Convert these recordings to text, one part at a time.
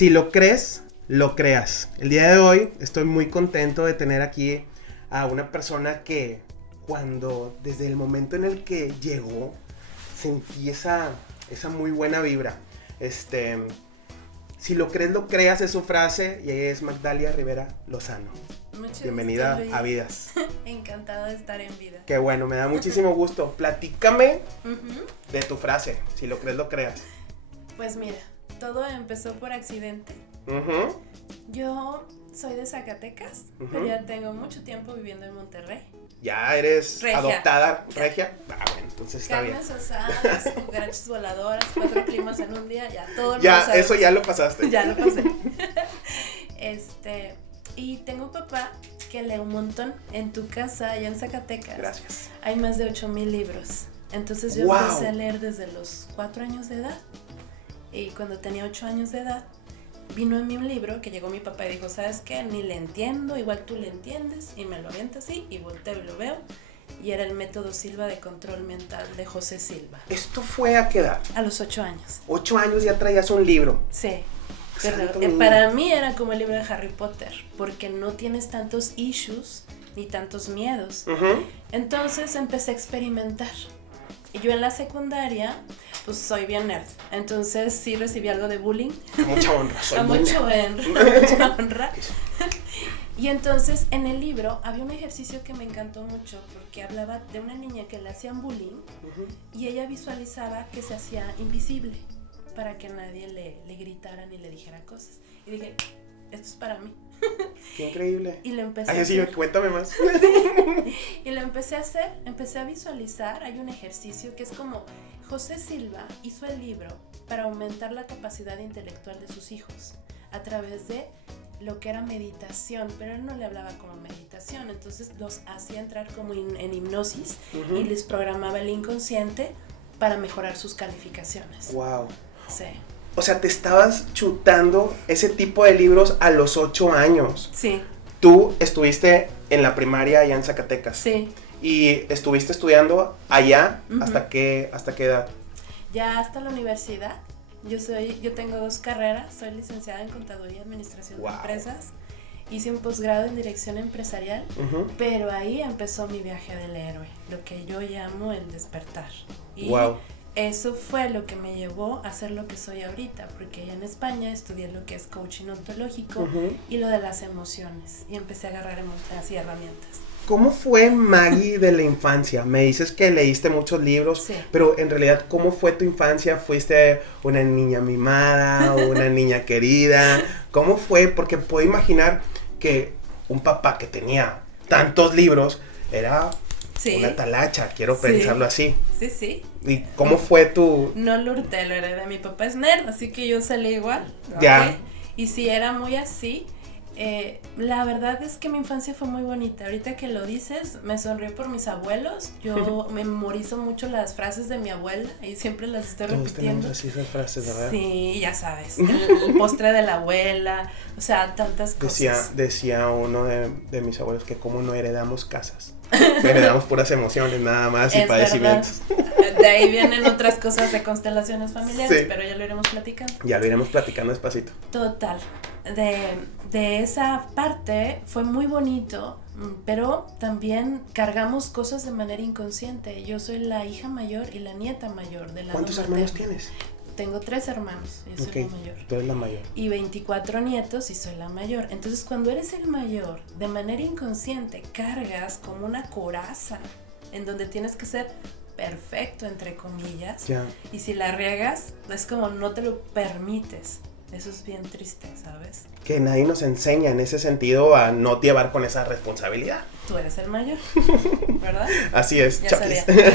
Si lo crees, lo creas. El día de hoy estoy muy contento de tener aquí a una persona que desde el momento en el que llegó, sentí esa muy buena vibra. Si lo crees, lo creas es su frase y ella es Magdalia Rivera Lozano. Mucho Bienvenida gusto, Luis. a Vidas. Encantada de estar en vida. Qué bueno, me da muchísimo gusto. Platícame Uh-huh. de tu frase. Si lo crees, lo creas. Pues mira, todo empezó por accidente. Uh-huh. Yo soy de Zacatecas, pero ya tengo mucho tiempo viviendo en Monterrey. Ya eres Regia. Adoptada, regia. Bueno, entonces está bien. Carnes asadas, cucarachas voladoras, 4 climas en un día, ya todo lo Ya, sabes. eso ya lo pasaste. Ya lo pasé. Y tengo un papá que lee un montón. En tu casa, allá en Zacatecas, Gracias. hay más de 8,000 libros. Entonces yo ¡Wow! empecé a leer desde los 4 años de edad. Y cuando tenía 8 años de edad, vino en mí un libro que llegó mi papá y dijo, ¿sabes qué? Ni le entiendo, igual tú le entiendes. Y me lo avienta así y volteo y lo veo. Y era el método Silva de control mental de José Silva. ¿Esto fue a qué edad? A los 8 años. 8 años ya traías un libro. Sí. Santo Pero, niño. para mí era como el libro de Harry Potter, porque no tienes tantos issues ni tantos miedos. Uh-huh. Entonces empecé a experimentar. Y yo en la secundaria, pues soy bien nerd. Entonces sí recibí algo de bullying. A mucha honra. Soy A muy mucha honra. Y entonces en el libro había un ejercicio que me encantó mucho, porque hablaba de una niña que le hacían bullying. Uh-huh. Y ella visualizaba que se hacía invisible para que nadie le gritara ni le dijera cosas. Y dije, esto es para mí. Qué increíble. Y lo empecé Ay, a sí, hacer. cuéntame más. Y lo empecé a hacer, empecé a visualizar. Hay un ejercicio que es como José Silva hizo el libro para aumentar la capacidad intelectual de sus hijos a través de lo que era meditación, pero él no le hablaba como meditación, entonces los hacía entrar como en hipnosis. Uh-huh. Y les programaba el inconsciente para mejorar sus calificaciones. Wow. Sí. O sea, te estabas chutando ese tipo de libros a los 8 años. Sí. Tú estuviste en la primaria allá en Zacatecas. Sí. Y estuviste estudiando allá. Uh-huh. ¿Hasta qué edad? Ya hasta la universidad. Yo tengo 2 carreras, soy licenciada en Contaduría y Administración de Empresas. Hice un posgrado en Dirección Empresarial, uh-huh. Pero ahí empezó mi viaje del héroe, lo que yo llamo el despertar. Y eso fue lo que me llevó a ser lo que soy ahorita, porque allá en España estudié lo que es coaching ontológico, uh-huh. Y lo de las emociones, y empecé a agarrar así herramientas. ¿Cómo fue Maggie de la infancia? Me dices que leíste muchos libros, sí. Pero en realidad, ¿cómo fue tu infancia? ¿Fuiste una niña mimada o una niña querida? ¿Cómo fue? Porque puedo imaginar que un papá que tenía tantos libros era una talacha, quiero pensarlo así. Sí, sí. ¿Y cómo fue tu...? No lo hurté, lo heredé. Mi papá es nerd, así que yo salí igual. Ya. Okay. Y si era muy así... la verdad es que mi infancia fue muy bonita. Ahorita que lo dices, me sonrío por mis abuelos. Yo memorizo mucho las frases de mi abuela y siempre las estoy repitiendo. Todos tenemos así esas frases, ¿verdad? Sí, ya sabes. El postre de la abuela, o sea, tantas cosas. Decía uno de mis abuelos que como no heredamos casas. Heredamos puras emociones nada más y padecimientos. De ahí vienen otras cosas de constelaciones familiares, sí. Pero ya lo iremos platicando. Ya lo iremos platicando despacito. Total. De esa parte fue muy bonito, pero también cargamos cosas de manera inconsciente. Yo soy la hija mayor y la nieta mayor de la. ¿Cuántos hermanos tienes? Tengo 3 hermanos, yo soy la mayor. Tú eres la mayor. Y 24 nietos y soy la mayor. Entonces cuando eres el mayor, de manera inconsciente cargas como una coraza en donde tienes que ser perfecto, entre comillas. Ya. Y si la riegas, es como no te lo permites. Eso es bien triste, ¿sabes? Que nadie nos enseña en ese sentido a no llevar con esa responsabilidad. Tú eres el mayor, ¿verdad? Así es, ya Chapis. sabía.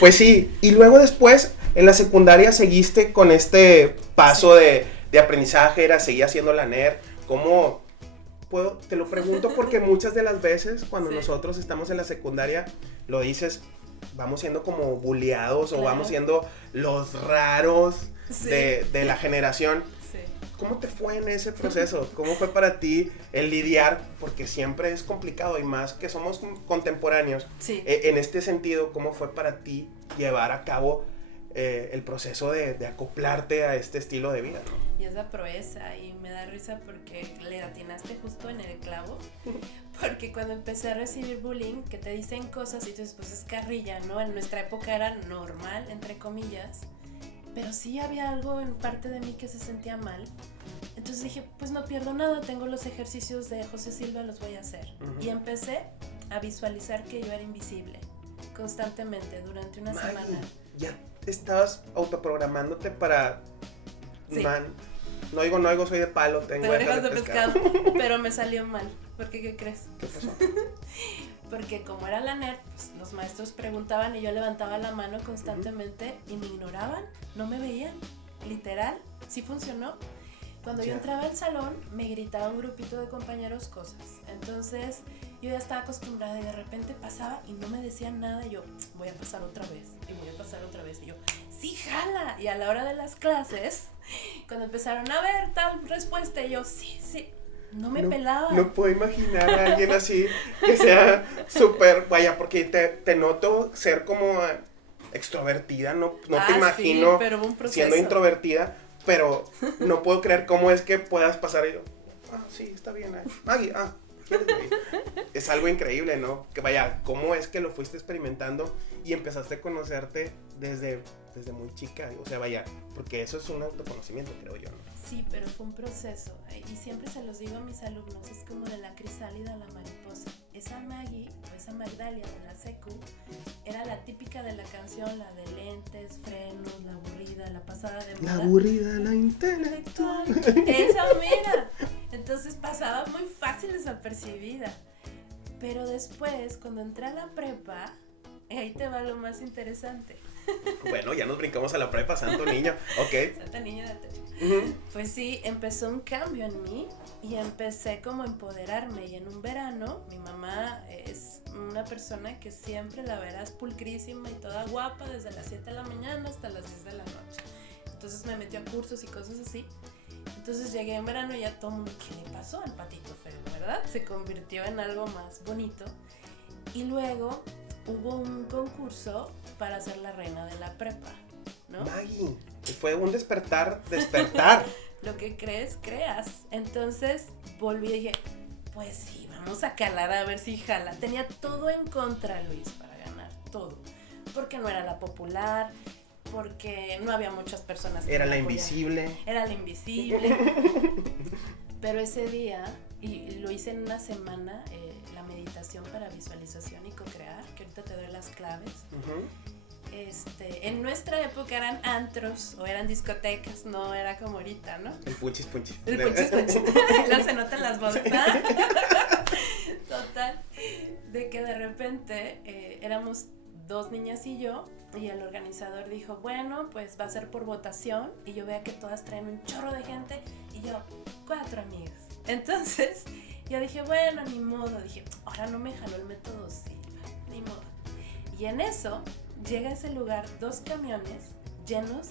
Pues sí, y luego después en la secundaria seguiste con este paso de aprendizaje, seguía haciendo la NER. ¿Cómo? Te lo pregunto porque muchas de las veces cuando nosotros estamos en la secundaria, lo dices, vamos siendo como bulleados, claro. O vamos siendo los raros de la generación. Sí. ¿Cómo te fue en ese proceso? ¿Cómo fue para ti el lidiar? Porque siempre es complicado y más que somos contemporáneos. Sí. En este sentido, ¿cómo fue para ti llevar a cabo el proceso de acoplarte a este estilo de vida, ¿no? Y esa proeza, y me da risa porque le atinaste justo en el clavo, porque cuando empecé a recibir bullying, que te dicen cosas y tú dices, pues es carrilla, ¿no? En nuestra época era normal, entre comillas, pero sí había algo en parte de mí que se sentía mal. Entonces dije, pues no pierdo nada, tengo los ejercicios de José Silva, los voy a hacer. Uh-huh. Y empecé a visualizar que yo era invisible, constantemente, durante una semana. Ya estabas autoprogramándote para... Sí. No oigo, soy de palo, tengo orejas de pescado. Pero me salió mal, porque ¿qué crees? ¿Qué pasó? Porque como era la NER, pues los maestros preguntaban y yo levantaba la mano constantemente y me ignoraban, no me veían, literal, sí funcionó. Cuando yo entraba al salón, me gritaba un grupito de compañeros cosas, entonces yo ya estaba acostumbrada y de repente pasaba y no me decían nada y yo, voy a pasar otra vez, y yo, sí, jala, y a la hora de las clases, cuando empezaron a ver tal respuesta, yo, sí, no me pelaba. No puedo imaginar a alguien así que sea súper, vaya, porque te noto ser como extrovertida, no te imagino siendo introvertida, pero no puedo creer cómo es que puedas pasar y yo, sí, está bien, Maggie, es algo increíble, ¿no? Que vaya, cómo es que lo fuiste experimentando y empezaste a conocerte desde muy chica, o sea, vaya, porque eso es un autoconocimiento, creo yo, ¿no? Sí, pero fue un proceso, y siempre se los digo a mis alumnos, es como de la crisálida a la mariposa. Esa Maggie, o esa Magdalia de la secu, era la típica de la canción, la de lentes, frenos, la aburrida, la pasada de moda. La aburrida, la intelectual. Esa, mira. Entonces pasaba muy fácil desapercibida. Pero después, cuando entré a la prepa, ahí te va lo más interesante. Bueno, ya nos brincamos a la prepa, santo niño, ok. Santo niño de techo. Uh-huh. Pues sí, empezó un cambio en mí y empecé como a empoderarme. Y en un verano, mi mamá es una persona que siempre la verás pulcrísima y toda guapa desde las 7 de la mañana hasta las 10 de la noche. Entonces me metió a cursos y cosas así. Entonces llegué en verano y ya todo el mundo, ¿qué le pasó al patito feo, verdad? Se convirtió en algo más bonito. Y luego hubo un concurso para ser la reina de la prepa, ¿no? Maggie, fue un despertar. Lo que crees, creas. Entonces volví y dije, pues sí, vamos a calar a ver si jala. Tenía todo en contra, Luis, para ganar, todo. Porque no era la popular, porque no había muchas personas que era la invisible. Era la invisible. Pero ese día, y lo hice en una semana, la meditación para visualización y co-crear, que ahorita te doy las claves. Uh-huh. En nuestra época eran antros o eran discotecas, no era como ahorita, ¿no? El punchis. Lo se notan las voces. Total, de que de repente éramos 2 niñas y yo, y el organizador dijo, bueno, pues va a ser por votación, y yo vea que todas traen un chorro de gente, y yo, 4 amigas. Entonces, yo dije, bueno, ni modo, dije, ahora no me jaló el método Silva, ni modo. Y en eso, llega a ese lugar 2 camiones llenos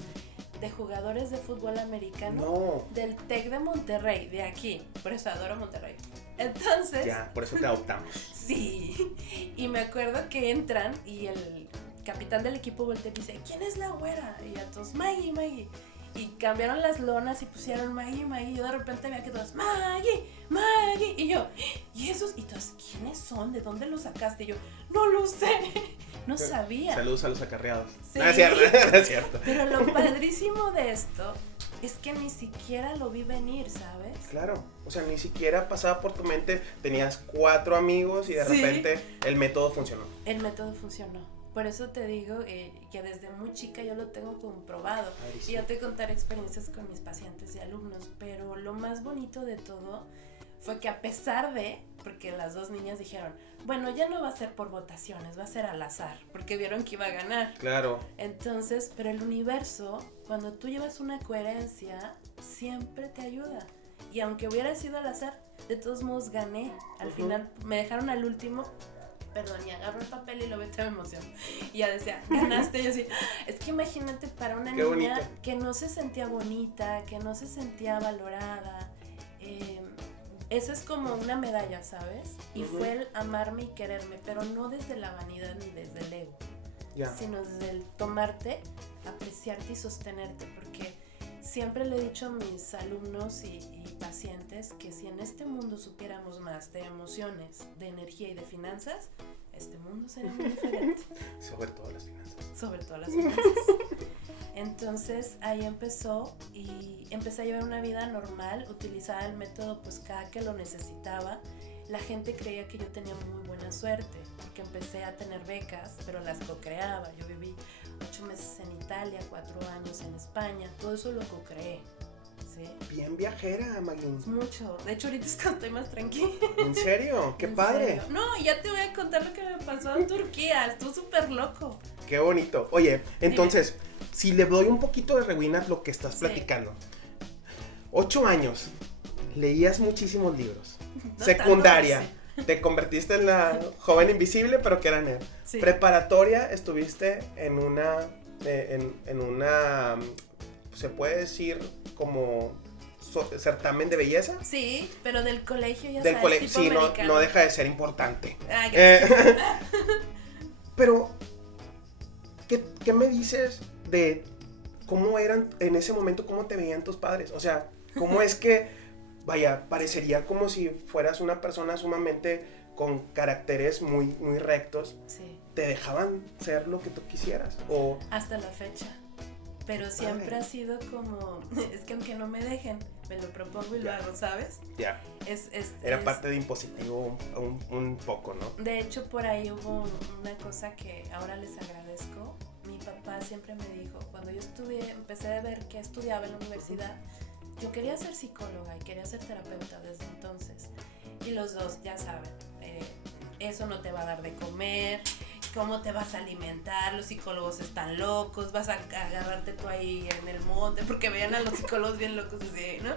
de jugadores de fútbol americano del TEC de Monterrey, de aquí, por eso adoro Monterrey. Entonces... Ya, por eso te adoptamos. Sí, y me acuerdo que entran y el capitán del equipo voltea y dice, ¿quién es la güera? Y a todos, Maggie. Y cambiaron las lonas y pusieron Maggie. Y yo de repente veía que todos, Maggie. Y yo, ¿y esos? Y todos, ¿quiénes son? ¿De dónde los sacaste? Y yo, no lo sé. No sabía. Saludos a los acarreados. Sí. No es cierto. Pero lo padrísimo de esto es que ni siquiera lo vi venir, ¿sabes? Claro, o sea, ni siquiera pasaba por tu mente, tenías 4 amigos y de repente el método funcionó. El método funcionó. Por eso te digo que desde muy chica yo lo tengo comprobado. Ay, sí. Y yo te contaré experiencias con mis pacientes y alumnos, pero lo más bonito de todo fue que a pesar de, porque las 2 niñas dijeron, bueno, ya no va a ser por votaciones, va a ser al azar, porque vieron que iba a ganar. Claro. Entonces, pero el universo, cuando tú llevas una coherencia, siempre te ayuda. Y aunque hubiera sido al azar, de todos modos gané. Al final me dejaron al último, perdón, y agarro el papel y lo veo, me emociono. Y ya decía, ganaste. Y yo así, es que imagínate para una Qué niña bonito. que no se sentía bonita, que no se sentía valorada. Eso es como una medalla, ¿sabes? Y fue el amarme y quererme, pero no desde la vanidad ni desde el ego, sino desde el tomarte apreciarte y sostenerte, porque siempre le he dicho a mis alumnos y pacientes que si en este mundo supiéramos más de emociones, de energía y de finanzas, este mundo sería muy diferente. Sobre todo las finanzas. Sobre todo las finanzas. Entonces ahí empezó y empecé a llevar una vida normal, utilizaba el método pues cada que lo necesitaba. La gente creía que yo tenía muy buena suerte porque empecé a tener becas, pero las co-creaba. Yo viví 8 meses en Italia, 4 años en España, todo eso lo co-creé. ¿Sí? Bien viajera, Maggie. Mucho. De hecho, ahorita es cuando estoy más tranquila. ¿En serio? ¡Qué padre! Serio? No, ya te voy a contar lo que me pasó en Turquía. Estuvo súper loco. ¡Qué bonito! Oye, entonces, si le doy un poquito de rewind a lo que estás platicando. 8 años, leías muchísimos libros. No Secundaria, tanto, te convertiste en la joven invisible, pero que era nerd. Sí. Preparatoria, estuviste en una, se puede decir como certamen de belleza. Sí, pero del colegio ya Del sabes, colegio, tipo sí, americano. no deja de ser importante. Ah, gracias. Pero, ¿qué me dices de cómo eran en ese momento, cómo te veían tus padres? O sea, ¿cómo es que, vaya, parecería como si fueras una persona sumamente con caracteres muy, muy rectos? Sí. ¿Te dejaban ser lo que tú quisieras? O Hasta la fecha. Pero siempre ha sido como, es que aunque no me dejen, me lo propongo y lo hago, ¿sabes? ya, era parte de impositivo un poco, ¿no? De hecho, por ahí hubo una cosa que ahora les agradezco. Mi papá siempre me dijo, cuando yo empecé a ver que estudiaba en la universidad, yo quería ser psicóloga y quería ser terapeuta desde entonces. Y los dos, ya saben, eso no te va a dar de comer, ¿cómo te vas a alimentar? Los psicólogos están locos, vas a agarrarte tú ahí en el monte, porque veían a los psicólogos bien locos así, ¿no?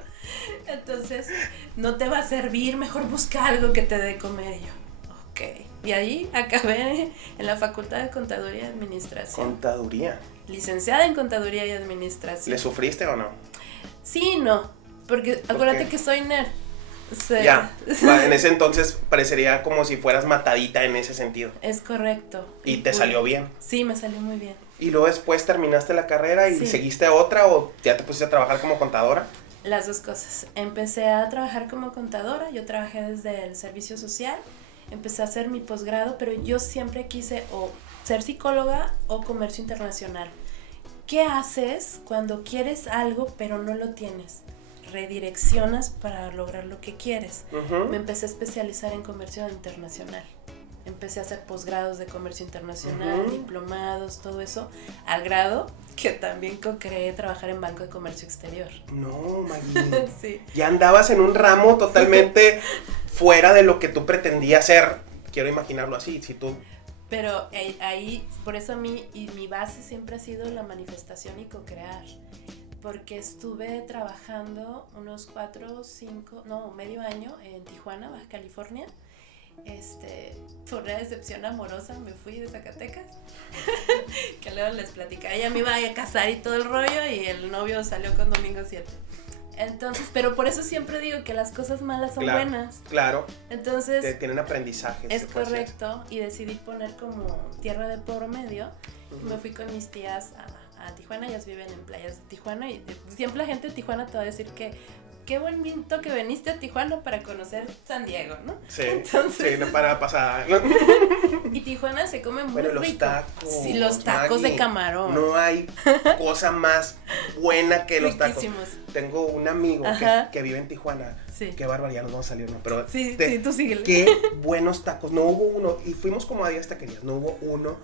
Entonces, no te va a servir, mejor busca algo que te dé de comer. Y yo, ok. Y ahí acabé en la Facultad de Contaduría y Administración. Contaduría. Licenciada en Contaduría y Administración. ¿Le sufriste o no? Sí y no, porque acuérdate que soy nerd. Sí. Ya, en ese entonces parecería como si fueras matadita en ese sentido. Es correcto. ¿Y te salió bien? Sí, me salió muy bien. ¿Y luego después terminaste la carrera y seguiste otra o ya te pusiste a trabajar como contadora? Las dos cosas. Empecé a trabajar como contadora, yo trabajé desde el servicio social, empecé a hacer mi posgrado, pero yo siempre quise o ser psicóloga o comercio internacional. ¿Qué haces cuando quieres algo pero no lo tienes? Redireccionas para lograr lo que quieres. Me empecé a especializar en comercio internacional. Empecé a hacer posgrados de comercio internacional, diplomados, todo eso, al grado que también co-creé trabajar en Banco de Comercio Exterior. No, Maggie. Sí. Ya andabas en un ramo totalmente fuera de lo que tú pretendías ser. Quiero imaginarlo así, si tú... Pero ahí, por eso a mí, y mi base siempre ha sido la manifestación y co-crear. Porque estuve trabajando unos medio año en Tijuana, Baja California. Por una decepción amorosa me fui de Zacatecas, que luego les platicaba, ella me iba a casar y todo el rollo y el novio salió con Domingo 7. Entonces, pero por eso siempre digo que las cosas malas son buenas. Claro. Entonces, tienen aprendizaje. es correcto, y decidí poner como tierra de por medio. Me fui con mis tías a Tijuana, ellas viven en playas de Tijuana y siempre la gente de Tijuana te va a decir que qué bonito que viniste a Tijuana para conocer San Diego, ¿no? Sí, entonces, sí, no para pasar. Y Tijuana se come muy rico. Los tacos. Sí, los tacos Maggie, de camarón. No hay cosa más buena que los tacos. Tengo un amigo que vive en Tijuana. Sí. Qué barbaridad, nos vamos a salir, ¿no? Pero sí, tú síguele. Qué buenos tacos. No hubo uno, y fuimos como a 10 taquerías, no hubo uno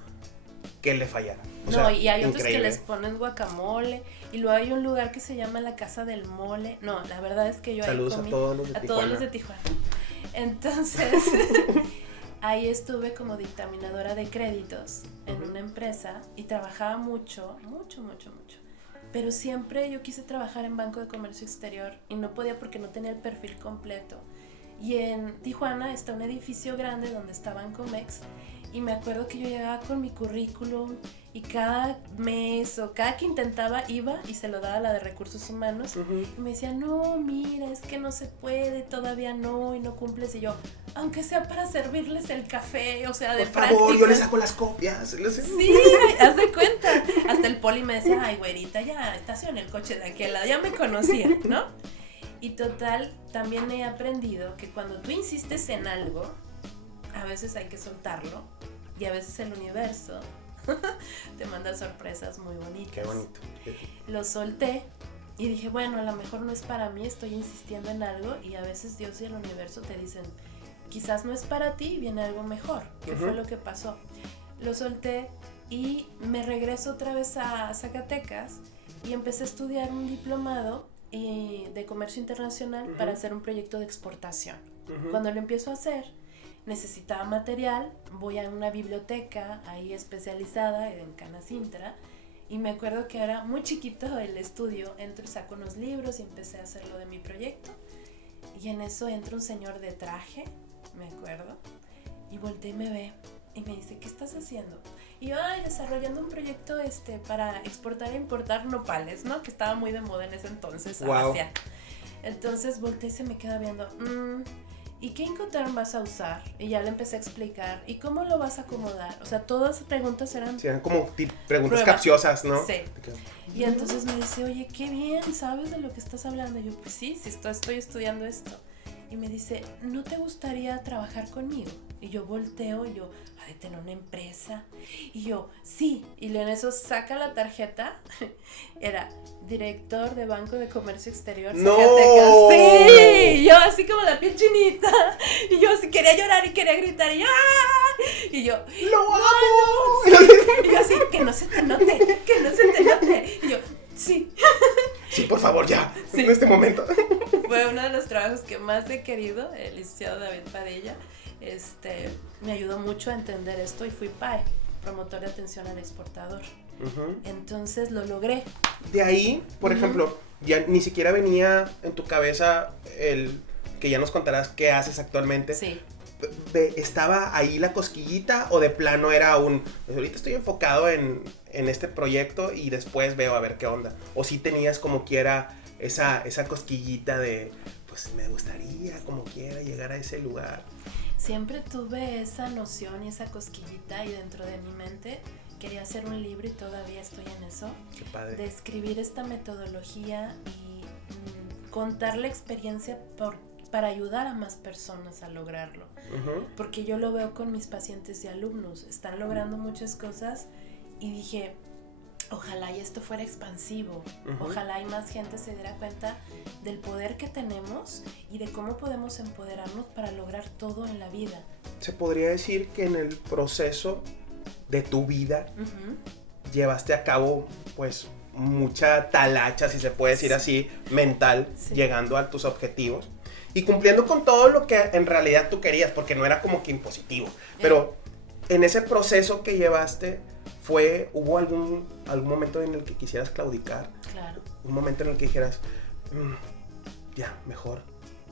que le fallara. O sea, y hay otros increíble. que les ponen guacamole. Y luego hay un lugar que se llama la Casa del Mole. No, la verdad es que yo Saludos ahí comí. A todos los de Tijuana. Entonces, ahí estuve como dictaminadora de créditos en una empresa y trabajaba mucho. Pero siempre yo quise trabajar en Banco de Comercio Exterior y no podía porque no tenía el perfil completo. Y en Tijuana está un edificio grande donde está Bancomex. Y me acuerdo que yo llegaba con mi currículum y cada mes o cada que intentaba iba y se lo daba a la de recursos humanos. Y me decía, no, mira, es que no se puede, todavía no, y no cumples. Y yo, aunque sea para servirles el café, o sea, de práctica. Por favor, yo les saco las copias. Sí, haz de cuenta. Hasta el poli me decía, ay, güerita, ya estaciona el coche de aquel lado, ya me conocía, ¿no? Y total, también he aprendido que cuando tú insistes en algo, a veces hay que soltarlo, y a veces el universo te manda sorpresas muy bonitas. Qué bonito. Lo solté y dije, bueno, a lo mejor no es para mí, estoy insistiendo en algo, y a veces Dios y el universo te dicen, quizás no es para ti, viene algo mejor. ¿Qué fue lo que pasó? Lo solté y me regreso otra vez a Zacatecas y empecé a estudiar un diplomado de comercio internacional para hacer un proyecto de exportación. Cuando lo empiezo a hacer, necesitaba material, voy a una biblioteca ahí especializada en Canacintra, y me acuerdo que era muy chiquito el estudio, entro y saco unos libros y empecé a hacerlo de mi proyecto, y en eso entra un señor de traje, me acuerdo, y volteé y me ve y me dice, ¿qué estás haciendo? Y yo, desarrollando un proyecto para exportar e importar nopales, ¿no? Que estaba muy de moda en ese entonces, wow. Asia. Entonces volteé y se me queda viendo, ¿y qué Incoterm vas a usar? Y ya le empecé a explicar, ¿y cómo lo vas a acomodar? O sea, todas las preguntas eran... Sí, eran como preguntas capciosas, ¿no? Sí. Y entonces me dice, oye, qué bien, ¿sabes de lo que estás hablando? Y yo, pues sí, estoy estudiando esto. Y me dice, ¿no te gustaría trabajar conmigo? Y yo volteo y yo, ¿ha de tener una empresa? Y yo, sí. Y en eso saca la tarjeta. Era director de Banco de Comercio Exterior. ¡No! Zacatecas. Sí. Yo así como la piel chinita. Y yo así quería llorar y quería gritar. Y yo, ¡ah! Y yo, ¡lo amo! Sí. Y yo así, que no se te note, que no se te note. Y yo, sí. Sí, por favor, ya, sí. En este momento. Fue uno de los trabajos que más he querido, el licenciado David Padilla. Me ayudó mucho a entender esto y fui PAE, promotor de atención al exportador. Entonces lo logré. De ahí, por ejemplo, ya ni siquiera venía en tu cabeza el que ya nos contarás qué haces actualmente. Sí. ¿Estaba ahí la cosquillita o de plano era pues ahorita estoy enfocado en este proyecto y después veo a ver qué onda? O si tenías como quiera esa cosquillita de, pues me gustaría como quiera llegar a ese lugar. Siempre tuve esa noción y esa cosquillita, y dentro de mi mente quería hacer un libro y todavía estoy en eso. Qué padre. De escribir esta metodología y contar la experiencia para ayudar a más personas a lograrlo. Porque yo lo veo con mis pacientes y alumnos, están logrando muchas cosas y dije, ojalá y esto fuera expansivo, ojalá y más gente se diera cuenta del poder que tenemos y de cómo podemos empoderarnos para lograr todo en la vida. Se podría decir que en el proceso de tu vida llevaste a cabo pues mucha talacha, si se puede decir así, mental, llegando a tus objetivos y cumpliendo con todo lo que en realidad tú querías, porque no era como que impositivo, pero en ese proceso que llevaste, ¿hubo algún momento en el que quisieras claudicar? Claro. Un momento en el que dijeras, ya, mejor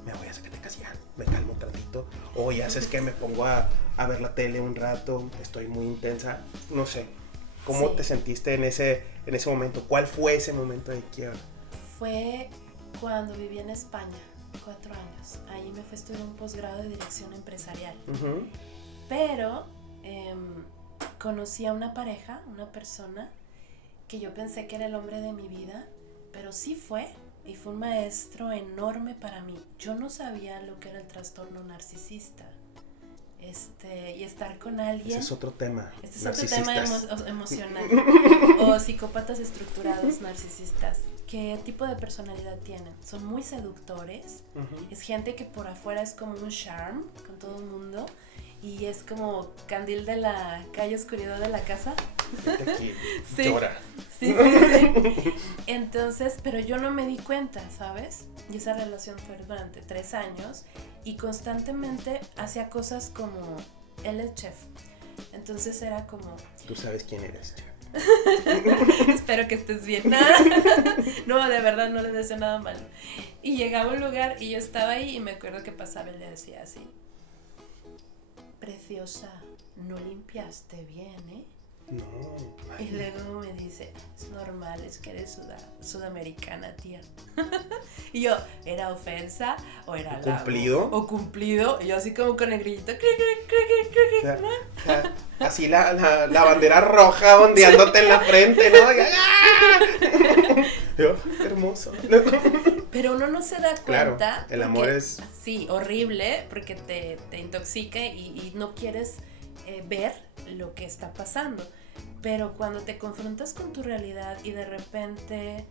me voy a Zacatecas, ya, me calmo un ratito, o ya sabes que me pongo a ver la tele un rato, estoy muy intensa, no sé. ¿Cómo te sentiste en ese momento? ¿Cuál fue ese momento de quiebra? Fue cuando viví en España, 4 años. Ahí me fui a estudiar un posgrado de dirección empresarial. Pero conocí a una pareja, una persona que yo pensé que era el hombre de mi vida, pero sí fue, y fue un maestro enorme para mí. Yo no sabía lo que era el trastorno narcisista. Y estar con alguien... Ese es otro tema. Este es otro tema emocional. O psicópatas estructurados narcisistas. ¿Qué tipo de personalidad tienen? Son muy seductores. Es gente que por afuera es como un charm con todo el mundo. Y es como candil de la calle, oscuridad de la casa. Aquí, llora. Sí. Entonces, pero yo no me di cuenta, ¿sabes? Y esa relación fue durante 3 años. Y constantemente hacía cosas como, él es chef. Entonces era como... Tú sabes quién eres, chef. Espero que estés bien. No, de verdad, no le deseo nada malo. Y llegaba a un lugar y yo estaba ahí y me acuerdo que pasaba y le decía así: preciosa, no limpiaste bien, ¿eh? No. Y luego me dice, es normal, es que eres sudamericana, tía. Y yo, ¿era ofensa o era halago? ¿Cumplido? O cumplido, y yo así como con el grillito. Así la bandera roja ondeándote en la frente, ¿no? Yo, hermoso. Pero uno no se da cuenta. Claro, el amor es... Sí, horrible, porque te intoxica y no quieres ver lo que está pasando. Pero cuando te confrontas con tu realidad y de repente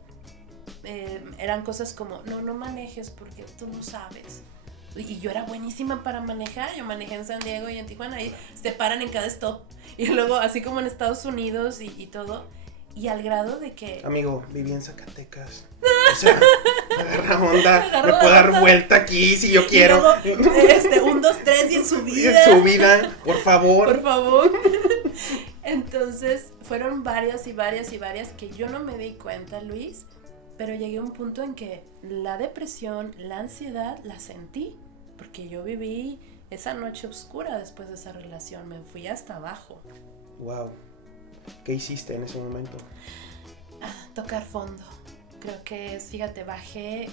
eran cosas como, no manejes porque tú no sabes. Y yo era buenísima para manejar. Yo manejé en San Diego y en Tijuana. Ahí se paran en cada stop. Y luego, así como en Estados Unidos y todo. Y al grado de que... Amigo, viví en Zacatecas. O sea, agarra onda. Me puedo dar vuelta aquí si yo quiero. Y luego, 1, 2, 3 y en subida. En subida, por favor. Por favor. Entonces, fueron varias que yo no me di cuenta, Luis. Pero llegué a un punto en que la depresión, la ansiedad, la sentí. Porque yo viví esa noche oscura después de esa relación. Me fui hasta abajo. Wow. ¿Qué hiciste en ese momento? Tocar fondo. Creo que fíjate, bajé,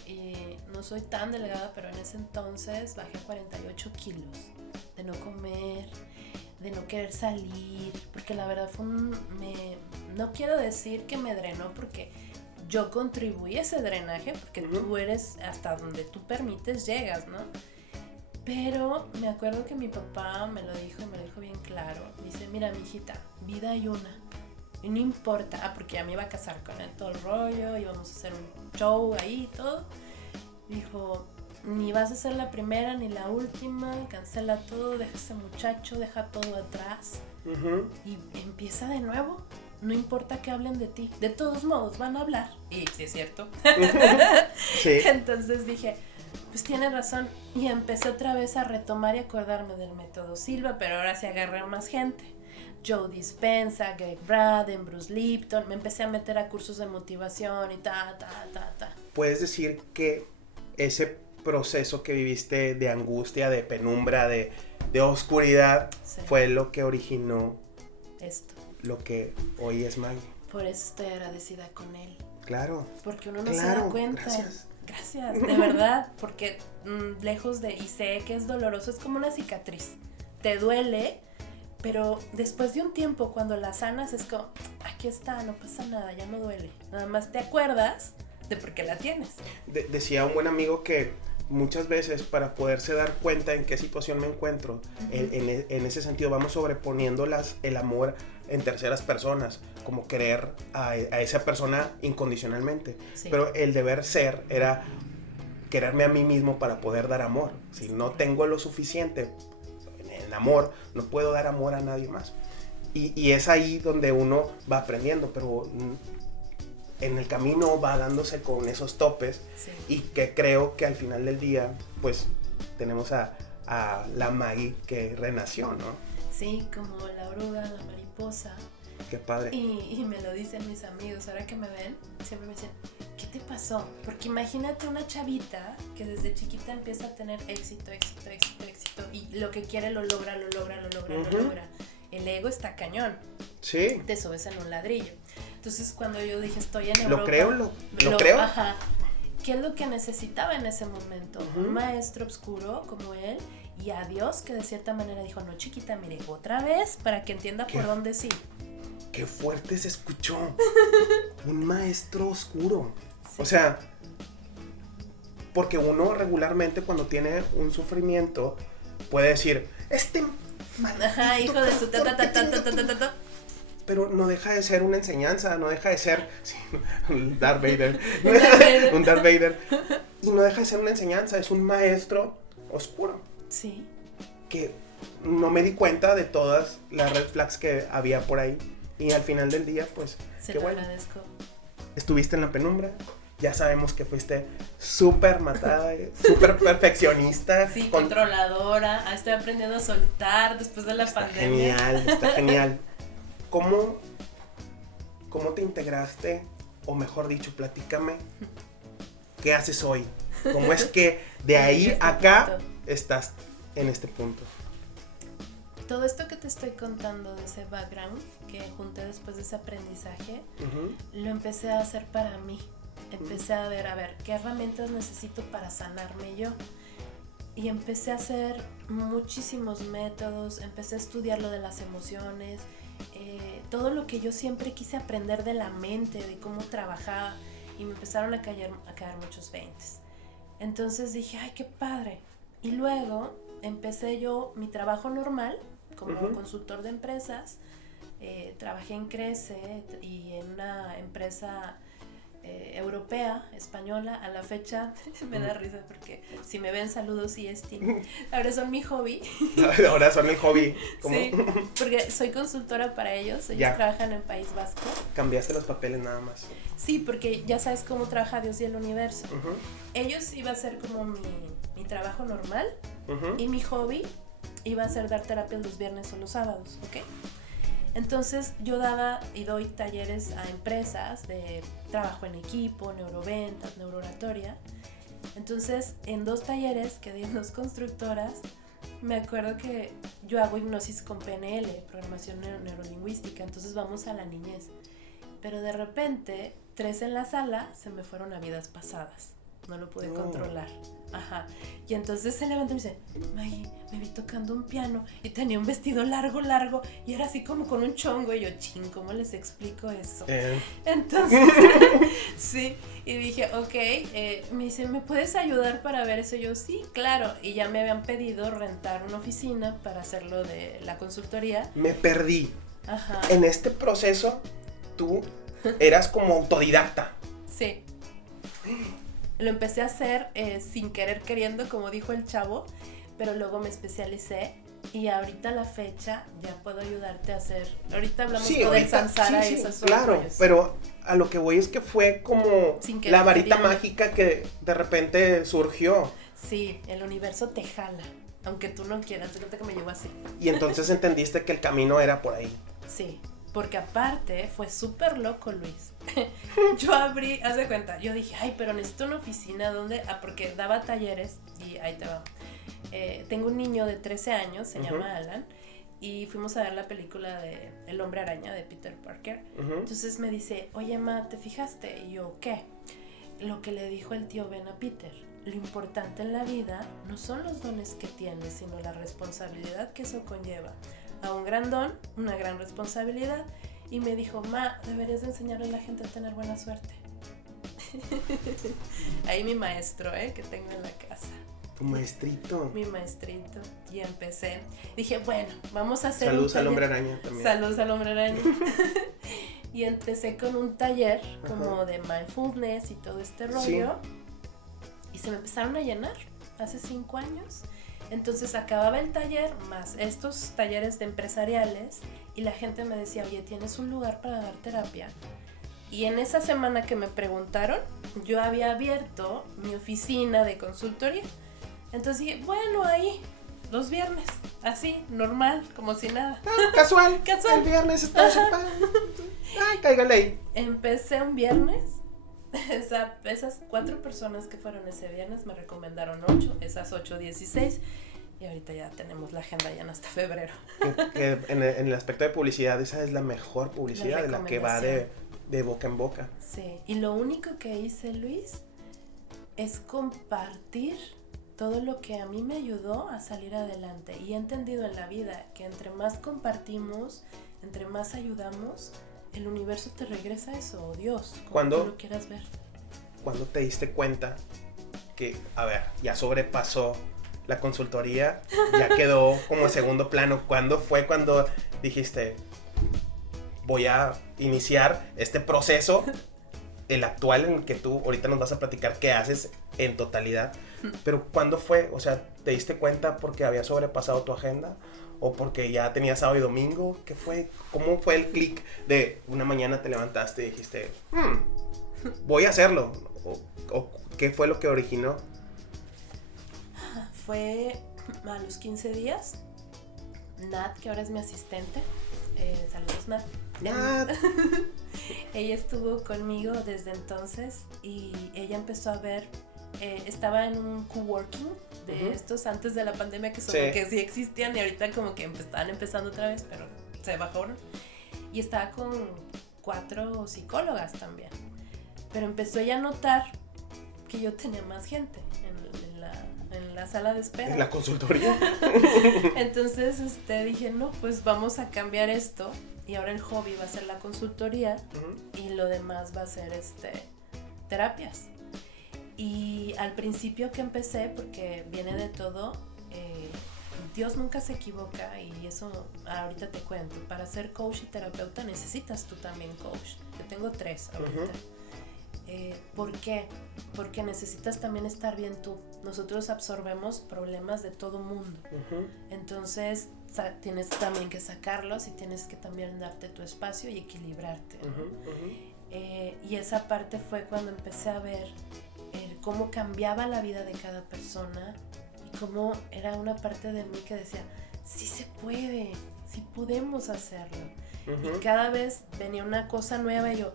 no soy tan delgada, pero en ese entonces bajé 48 kilos. De no comer, de no querer salir, porque la verdad fue no quiero decir que me drenó, porque yo contribuí a ese drenaje, porque tú eres hasta donde tú permites llegas, ¿no? Pero me acuerdo que mi papá me lo dijo y me lo dijo bien claro. Dice, mira, mijita, vida hay una. Y no importa, porque ya me iba a casar con él, todo el rollo, íbamos a hacer un show ahí y todo. Dijo, ni vas a ser la primera ni la última, cancela todo, deja ese muchacho, deja todo atrás. Y empieza de nuevo. No importa que hablen de ti, de todos modos van a hablar. Y sí es cierto. Sí. Entonces dije, pues tienes razón. Y empecé otra vez a retomar y acordarme del método Silva, pero ahora sí agarré más gente. Joe Dispenza, Greg Braden, Bruce Lipton. Me empecé a meter a cursos de motivación y ta. ¿Puedes decir que ese proceso que viviste de angustia, de penumbra, de oscuridad, sí, fue lo que originó esto? Lo que hoy es Maggie. Por eso estoy agradecida con él. Claro. Porque uno no se da cuenta. Gracias, de verdad, porque lejos de, y sé que es doloroso, es como una cicatriz, te duele, pero después de un tiempo cuando la sanas es como, aquí está, no pasa nada, ya no duele, nada más te acuerdas de por qué la tienes. Decía un buen amigo que muchas veces para poderse dar cuenta en qué situación me encuentro, en ese sentido vamos sobreponiendo el amor en terceras personas, como querer a esa persona incondicionalmente. Sí. Pero el deber ser era quererme a mí mismo para poder dar amor. Si no tengo lo suficiente en amor, no puedo dar amor a nadie más. Y es ahí donde uno va aprendiendo, pero en el camino va dándose con esos topes. Sí. Y que creo que al final del día, pues, tenemos a la Maggie que renació, ¿no? Sí, como la oruga, la mariposa. Qué padre. Y me lo dicen mis amigos, ahora que me ven, siempre me dicen, ¿qué te pasó? Porque imagínate una chavita que desde chiquita empieza a tener éxito, y lo que quiere lo logra. El ego está cañón. Sí. Te subes en un ladrillo. Entonces cuando yo dije, estoy en Europa. Lo creo. Ajá. ¿Qué es lo que necesitaba en ese momento? Un maestro oscuro como él, y a Dios que de cierta manera dijo, no chiquita, mire, otra vez para que entienda por dónde sí. Qué fuerte se escuchó. Un maestro oscuro. Sí. O sea, porque uno regularmente cuando tiene un sufrimiento puede decir, ajá, hijo de su ta. Pero no deja de ser una enseñanza, no deja de ser un Darth Vader. Un Darth Vader. Y no deja de ser una enseñanza, es un maestro oscuro. Sí. Que no me di cuenta de todas las red flags que había por ahí. Y al final del día, pues, se lo agradezco. Estuviste en la penumbra. Ya sabemos que fuiste súper matada, súper perfeccionista. Sí, controladora. Estoy aprendiendo a soltar después de la pandemia. Está genial. ¿Cómo te integraste? O mejor dicho, platícame. ¿Qué haces hoy? ¿Cómo es que de ahí a acá estás en este punto? todo esto que te estoy contando de ese background que junté después de ese aprendizaje, lo empecé a hacer para mí. Empecé a ver, qué herramientas necesito para sanarme yo. Y empecé a hacer muchísimos métodos, empecé a estudiar lo de las emociones, todo lo que yo siempre quise aprender de la mente, de cómo trabajaba, y me empezaron a caer muchos 20s. Entonces dije, ay, qué padre. Y luego empecé yo mi trabajo normal como consultor de empresas. Trabajé en Crece y en una empresa europea, española. A la fecha me da risa porque si me ven, saludos y Steam. Ahora son mi hobby. Ahora son el hobby. ¿Cómo? Sí, porque soy consultora para ellos. Ellos trabajan en País Vasco. Cambiaste los papeles nada más. Sí, porque ya sabes cómo trabaja Dios y el universo. Ellos iba a ser como mi trabajo normal, y mi hobby iba a ser dar terapia los viernes o los sábados, ¿ok? Entonces yo daba y doy talleres a empresas de trabajo en equipo, neuroventas, neurooratoria. Entonces en 2 talleres que di en 2 constructoras, me acuerdo que yo hago hipnosis con PNL, programación neurolingüística, entonces vamos a la niñez. Pero de repente 3 en la sala se me fueron a vidas pasadas. No lo pude controlar. Ajá. Y entonces se levantó y me dice, Maggie, me vi tocando un piano y tenía un vestido largo y era así como con un chongo. Y yo, ¿cómo les explico eso? Entonces, sí. Y dije, ok. Me dice, ¿me puedes ayudar para ver eso? Yo, sí, claro. Y ya me habían pedido rentar una oficina para hacerlo de la consultoría. Me perdí. Ajá. En este proceso, tú eras como autodidacta. Sí. Lo empecé a hacer sin querer queriendo, como dijo el chavo, pero luego me especialicé y ahorita a la fecha ya puedo ayudarte a hacer. Ahorita hablamos del samsara y esos claro, rollos. Pero a lo que voy es que fue como la varita mágica que de repente surgió. Sí, el universo te jala, aunque tú no quieras. Fíjate que me llevó así. Y entonces entendiste que el camino era por ahí. Sí. Porque aparte fue súper loco, Luis. Yo abrí, haz de cuenta, yo dije, ay, pero necesito una oficina donde, porque daba talleres y ahí te va. Tengo un niño de 13 años, se llama Alan, y fuimos a ver la película de El Hombre Araña de Peter Parker. Entonces me dice, oye, ma, ¿te fijaste? Y yo, ¿qué? Lo que le dijo el tío Ben a Peter. Lo importante en la vida no son los dones que tienes, sino la responsabilidad que eso conlleva. A un gran don, una gran responsabilidad. Y me dijo, ma, deberías de enseñarle a la gente a tener buena suerte. Ahí mi maestro, que tengo en la casa. ¿Tu maestrito? Mi maestrito. Y empecé. Dije, bueno, vamos a hacer Saludos al Hombre Araña también. Saludos al Hombre Araña. Y empecé con un taller como de mindfulness y todo este rollo. Sí. Y se me empezaron a llenar hace 5 años. Entonces acababa el taller más estos talleres de empresariales y la gente me decía, oye, ¿tienes un lugar para dar terapia? Y en esa semana que me preguntaron, yo había abierto mi oficina de consultoría. Entonces dije, bueno, ahí, los viernes, así, normal, como si nada. Casual. El viernes está súper. Ay, cáigale ahí. Empecé un viernes. Esas 4 personas que fueron ese viernes me recomendaron 8, esas 8, 16, y ahorita ya tenemos la agenda ya hasta febrero. Que en el aspecto de publicidad, esa es la mejor publicidad, de la que va de boca en boca. Sí, y lo único que hice, Luis, es compartir todo lo que a mí me ayudó a salir adelante. Y he entendido en la vida que entre más compartimos, entre más ayudamos, el universo te regresa eso, o Dios, como tú lo quieras ver. ¿Cuándo te diste cuenta que, ya sobrepasó la consultoría, ya quedó como en segundo plano? ¿Cuándo fue cuando dijiste, voy a iniciar este proceso, el actual en el que tú ahorita nos vas a platicar qué haces en totalidad? Pero ¿cuándo fue? O sea, ¿te diste cuenta porque había sobrepasado tu agenda? ¿O porque ya tenías sábado y domingo? ¿Qué fue? ¿Cómo fue el clic de una mañana te levantaste y dijiste, voy a hacerlo? ¿O qué fue lo que originó? Fue a los 15 días. Nat, que ahora es mi asistente. Saludos, Nat. Ella estuvo conmigo desde entonces y ella empezó a ver estaba en un coworking de estos antes de la pandemia que sí existían y ahorita como que estaban empezando otra vez, pero se bajaron. Y estaba con 4 psicólogas también. Pero empezó ya a notar que yo tenía más gente en la sala de espera. En la consultoría. Entonces dije, no, pues vamos a cambiar esto. Y ahora el hobby va a ser la consultoría y lo demás va a ser terapias. Y al principio que empecé, porque viene de todo, Dios nunca se equivoca y eso ahorita te cuento. Para ser coach y terapeuta necesitas tú también coach. Yo tengo 3 ahorita. ¿Por qué? Porque necesitas también estar bien tú. Nosotros absorbemos problemas de todo mundo. Entonces tienes también que sacarlos y tienes que también darte tu espacio y equilibrarte, ¿no? Y esa parte fue cuando empecé a ver cómo cambiaba la vida de cada persona y cómo era una parte de mí que decía, sí se puede, sí podemos hacerlo. Y cada vez venía una cosa nueva y yo,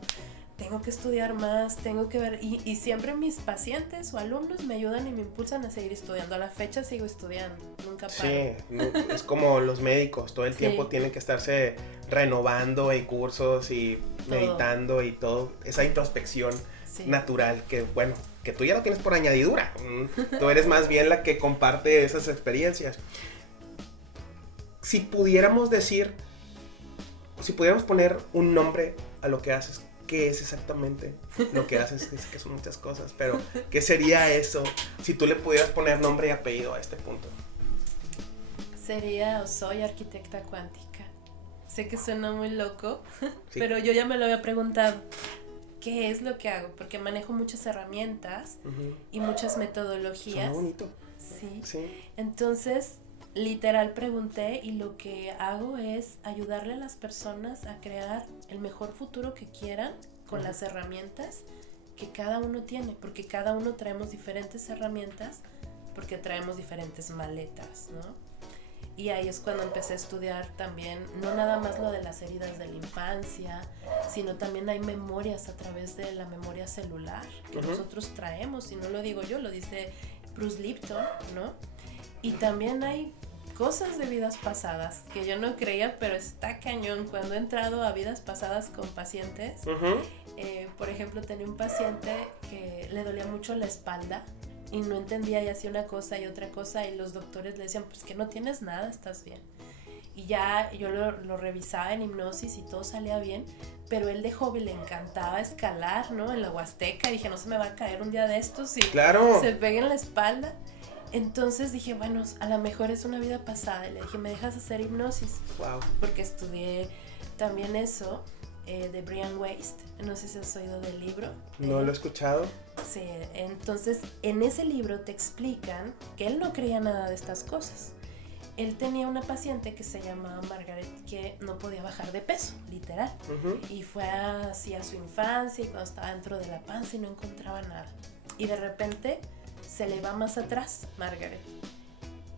tengo que estudiar más, tengo que ver, y siempre mis pacientes o alumnos me ayudan y me impulsan a seguir estudiando. A la fecha sigo estudiando, nunca paro. Sí, es como los médicos, todo el tiempo tienen que estarse renovando en cursos y todo. Meditando y todo, esa introspección natural que, bueno, que tú ya lo tienes por añadidura. Tú eres más bien la que comparte esas experiencias. Si pudiéramos poner un nombre a lo que haces, ¿qué es exactamente lo que haces? Dice que son muchas cosas, pero ¿qué sería eso si tú le pudieras poner nombre y apellido a este punto? Soy arquitecta cuántica. Sé que suena muy loco, pero yo ya me lo había preguntado. ¿Qué es lo que hago? Porque manejo muchas herramientas y muchas metodologías. Suena bonito. Sí. Entonces, literal pregunté y lo que hago es ayudarle a las personas a crear el mejor futuro que quieran con las herramientas que cada uno tiene, porque cada uno traemos diferentes herramientas, porque traemos diferentes maletas, ¿no? Y ahí es cuando empecé a estudiar también, no nada más lo de las heridas de la infancia, sino también hay memorias a través de la memoria celular que nosotros traemos, y no lo digo yo, lo dice Bruce Lipton, ¿no? Y también hay cosas de vidas pasadas que yo no creía, pero está cañón. Cuando he entrado a vidas pasadas con pacientes, por ejemplo, tenía un paciente que le dolía mucho la espalda y no entendía y hacía una cosa y otra cosa, y los doctores le decían, pues que no tienes nada, estás bien. Y ya yo lo revisaba en hipnosis y todo salía bien, pero él de joven le encantaba escalar, ¿no? En la Huasteca, y dije, no se me va a caer un día de estos y se pega en la espalda. Entonces dije, bueno, a lo mejor es una vida pasada. Y le dije, ¿me dejas hacer hipnosis? Wow. Porque estudié también eso de Brian Weiss. No sé si has oído del libro. No lo he escuchado. Sí, entonces en ese libro te explican que él no creía nada de estas cosas. Él tenía una paciente que se llamaba Margaret que no podía bajar de peso, literal. Y fue así a su infancia y cuando estaba dentro de la panza y no encontraba nada. Y de repente se le va más atrás Margaret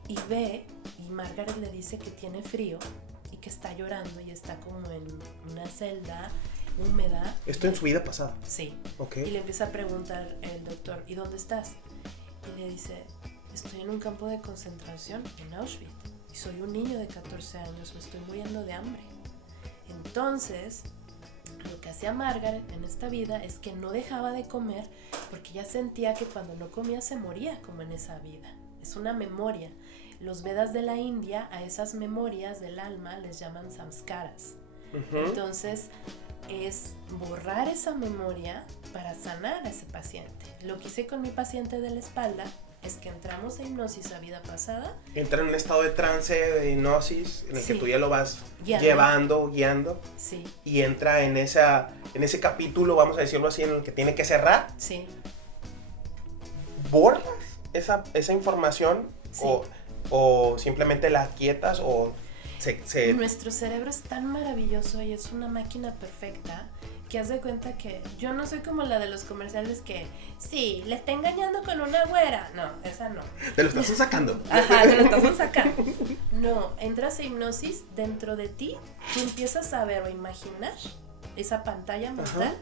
y ve, y Margaret le dice que tiene frío y que está llorando y está como en una celda húmeda. ¿Esto en su vida pasada? Sí. Okay. Y le empieza a preguntar el doctor, ¿y dónde estás? Y le dice, estoy en un campo de concentración en Auschwitz y soy un niño de 14 años, me estoy muriendo de hambre. Entonces, lo que hacía Margaret en esta vida es que no dejaba de comer porque ya sentía que cuando no comía se moría, como en esa vida. Es una memoria. Los Vedas de la India, a esas memorias del alma les llaman samskaras. Entonces es borrar esa memoria para sanar a ese paciente. Lo que hice con mi paciente de la espalda es que entramos en hipnosis a vida pasada. Entra en un estado de trance, de hipnosis, en el que tú ya lo vas guiando. Sí. Y entra en ese capítulo, vamos a decirlo así, en el que tiene que cerrar. Sí. ¿Borras esa información? Sí. O simplemente la quietas o Nuestro cerebro es tan maravilloso y es una máquina perfecta que haz de cuenta que yo no soy como la de los comerciales que sí, le está engañando con una güera. No, esa no. Te lo estás sacando. Ajá, te lo estás sacando. No, entras a hipnosis, dentro de ti, tú empiezas a ver o imaginar esa pantalla mental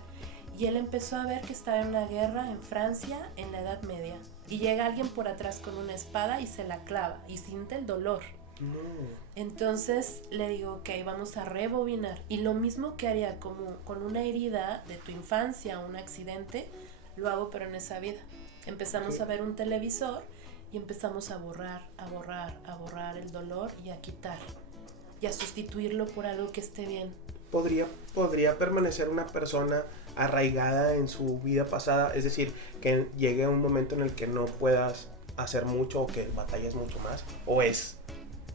y él empezó a ver que estaba en una guerra en Francia en la Edad Media. Y llega alguien por atrás con una espada y se la clava y siente el dolor. No. Entonces le digo, ok, vamos a rebobinar. Y lo mismo que haría como con una herida de tu infancia, un accidente, lo hago pero en esa vida. Empezamos a ver un televisor y empezamos a borrar el dolor y a quitar. Y a sustituirlo por algo que esté bien. ¿Podría permanecer una persona arraigada en su vida pasada? Es decir, que llegue un momento en el que no puedas hacer mucho o que batalles mucho más. ¿O es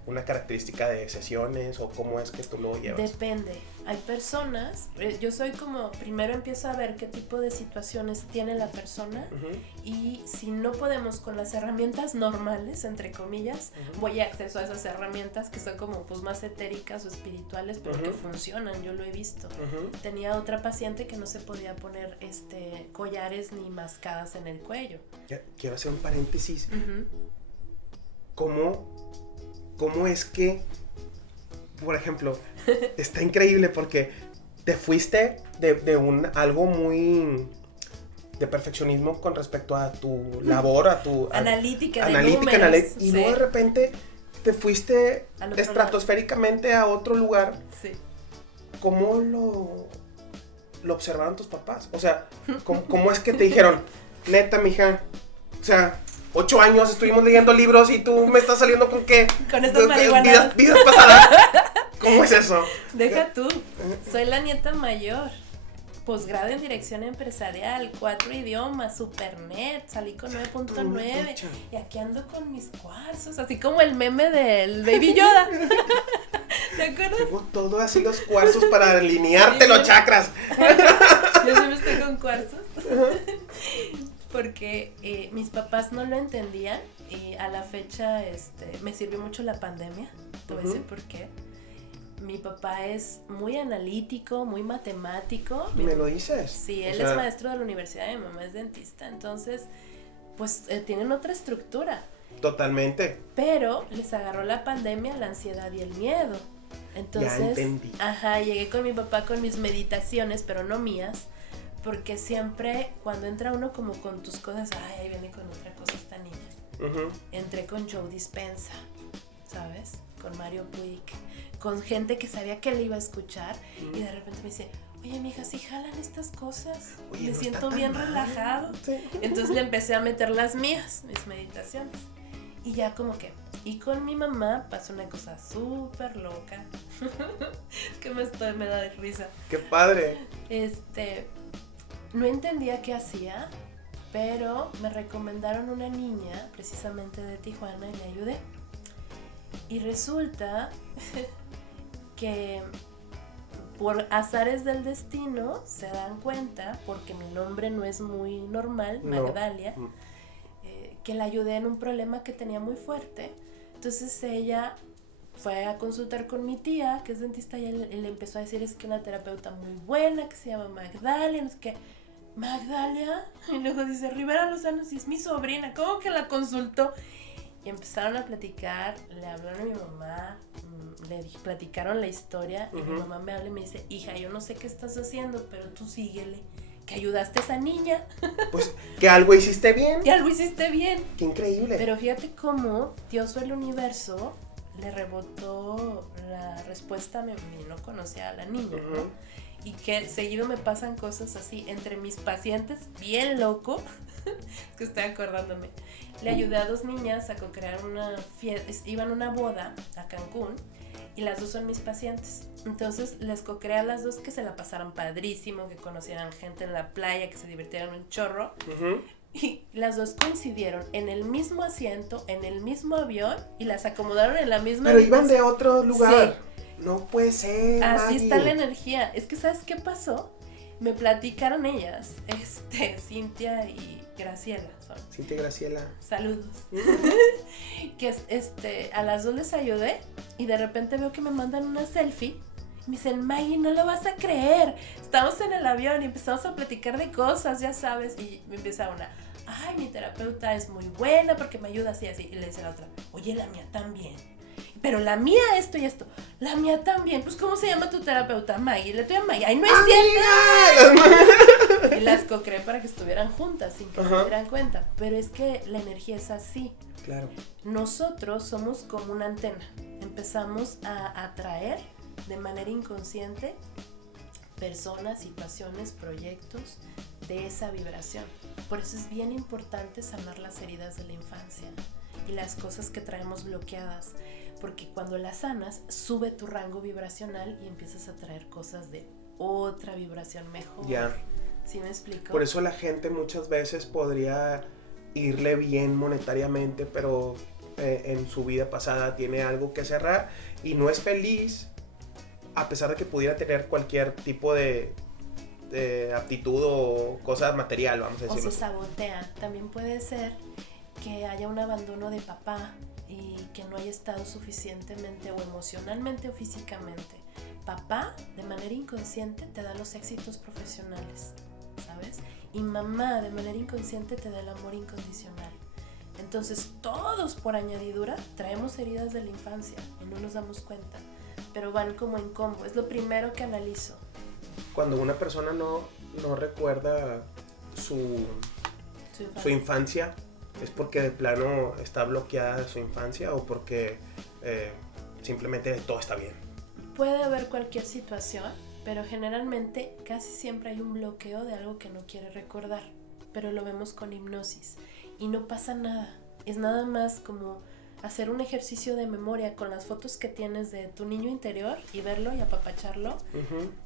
una característica de sesiones o cómo es que tú lo llevas? Depende. Hay personas, yo soy como, primero empiezo a ver qué tipo de situaciones tiene la persona, y si no podemos con las herramientas normales, entre comillas, voy a acceso a esas herramientas que son como pues más etéricas o espirituales, pero que funcionan, yo lo he visto. Tenía otra paciente que no se podía poner collares ni mascadas en el cuello. Quiero hacer un paréntesis. ¿Cómo es que, por ejemplo, está increíble porque te fuiste de algo muy de perfeccionismo con respecto a tu labor, a tu analítica, y luego de repente te fuiste estratosféricamente a otro lugar? Sí. ¿Cómo lo observaron tus papás? O sea, ¿cómo es que te dijeron, neta, mija, o sea, 8 años estuvimos leyendo libros y tú me estás saliendo con qué? Con estas marihuanas. Vidas pasadas. ¿Cómo es eso? Deja tú. Soy la nieta mayor. Posgrado en dirección empresarial, 4 idiomas, supernet, salí con 9.9 y aquí ando con mis cuarzos, así como el meme del Baby Yoda. ¿Te acuerdas? Tengo todo así los cuarzos para alinearte los chakras. Yo siempre estoy con cuarzos. Porque mis papás no lo entendían y a la fecha me sirvió mucho la pandemia. Te voy a decir por qué. Mi papá es muy analítico, muy matemático. ¿Me lo dices? Sí, él es maestro de la universidad, mi mamá es dentista, entonces pues tienen otra estructura. Totalmente. Pero les agarró la pandemia, la ansiedad y el miedo. Entonces, ya entendí. Llegué con mi papá con mis meditaciones, pero no mías. Porque siempre cuando entra uno como con tus cosas, ahí viene con otra cosa esta niña. Entré con Joe Dispenza, ¿sabes? Con Mario Puig, con gente que sabía que le iba a escuchar, y de repente me dice, oye, mija, ¿sí jalan estas cosas? Oye, me siento bien relajado. Sí. Entonces le empecé a meter las mías, mis meditaciones. Y ya como que, y con mi mamá pasó una cosa súper loca. Que me da risa. ¡Qué padre! No entendía qué hacía, pero me recomendaron una niña, precisamente de Tijuana, y le ayudé. Y resulta que por azares del destino se dan cuenta, porque mi nombre no es muy normal, Magdalia, que la ayudé en un problema que tenía muy fuerte. Entonces ella fue a consultar con mi tía, que es dentista, y él le empezó a decir, es que una terapeuta muy buena, que se llama Magdalia, no sé qué. Magdalia, y luego dice, Rivera Lozano, si es mi sobrina, ¿cómo que la consultó? Y empezaron a platicar, le hablaron a mi mamá, le platicaron la historia, y mi mamá me habla y me dice, hija, yo no sé qué estás haciendo, pero tú síguele, que ayudaste a esa niña. Pues, que algo hiciste bien. Que algo hiciste bien. Qué increíble. Pero fíjate cómo Dios o el universo le rebotó la respuesta, no conocía a la niña, ¿no? Y que seguido me pasan cosas así entre mis pacientes, bien loco, que estoy acordándome. Le ayudé a 2 niñas a co-crear una fiesta, iban a una boda a Cancún, y las 2 son mis pacientes. Entonces les co-creé a las 2 que se la pasaran padrísimo, que conocieran gente en la playa, que se divirtieran un chorro. Y las 2 coincidieron en el mismo asiento, en el mismo avión, y las acomodaron en la misma Pero iban de otro lugar. Sí. No puede ser. Así está la energía. Es que, ¿sabes qué pasó? Me platicaron ellas, Cintia y Graciela son. Cintia y Graciela. Saludos. Que a las 2 les ayudé, y de repente veo que me mandan una selfie. Me dicen, Maggie, no lo vas a creer. Estamos en el avión y empezamos a platicar de cosas, ya sabes. Y me empieza una, ay, mi terapeuta es muy buena porque me ayuda así, así. Y le dice la otra, oye, la mía también. Pero la mía esto y esto. La mía también. Pues, ¿cómo se llama tu terapeuta? Maggie. Le estoy a Maggie. Ay, no es cierto. Y las co-creé para que estuvieran juntas sin que se dieran cuenta. Pero es que la energía es así. Claro. Nosotros somos como una antena. Empezamos a atraer de manera inconsciente personas, situaciones, proyectos de esa vibración. Por eso es bien importante sanar las heridas de la infancia y las cosas que traemos bloqueadas, porque cuando las sanas, sube tu rango vibracional y empiezas a traer cosas de otra vibración mejor. Ya. ¿Sí me explico? Por eso la gente muchas veces podría irle bien monetariamente, pero en su vida pasada tiene algo que cerrar y no es feliz, a pesar de que pudiera tener cualquier tipo de aptitud o cosa material, vamos a decirlo. O se sabotea. También puede ser que haya un abandono de papá y que no haya estado suficientemente o emocionalmente o físicamente. Papá, de manera inconsciente, te da los éxitos profesionales, ¿sabes? Y mamá, de manera inconsciente, te da el amor incondicional. Entonces, todos por añadidura traemos heridas de la infancia y no nos damos cuenta, pero van como en combo. Es lo primero que analizo. Cuando una persona no recuerda su infancia, ¿es porque de plano está bloqueada su infancia o porque simplemente todo está bien? Puede haber cualquier situación, pero generalmente casi siempre hay un bloqueo de algo que no quiere recordar, pero lo vemos con hipnosis y no pasa nada. Es nada más como hacer un ejercicio de memoria con las fotos que tienes de tu niño interior y verlo y apapacharlo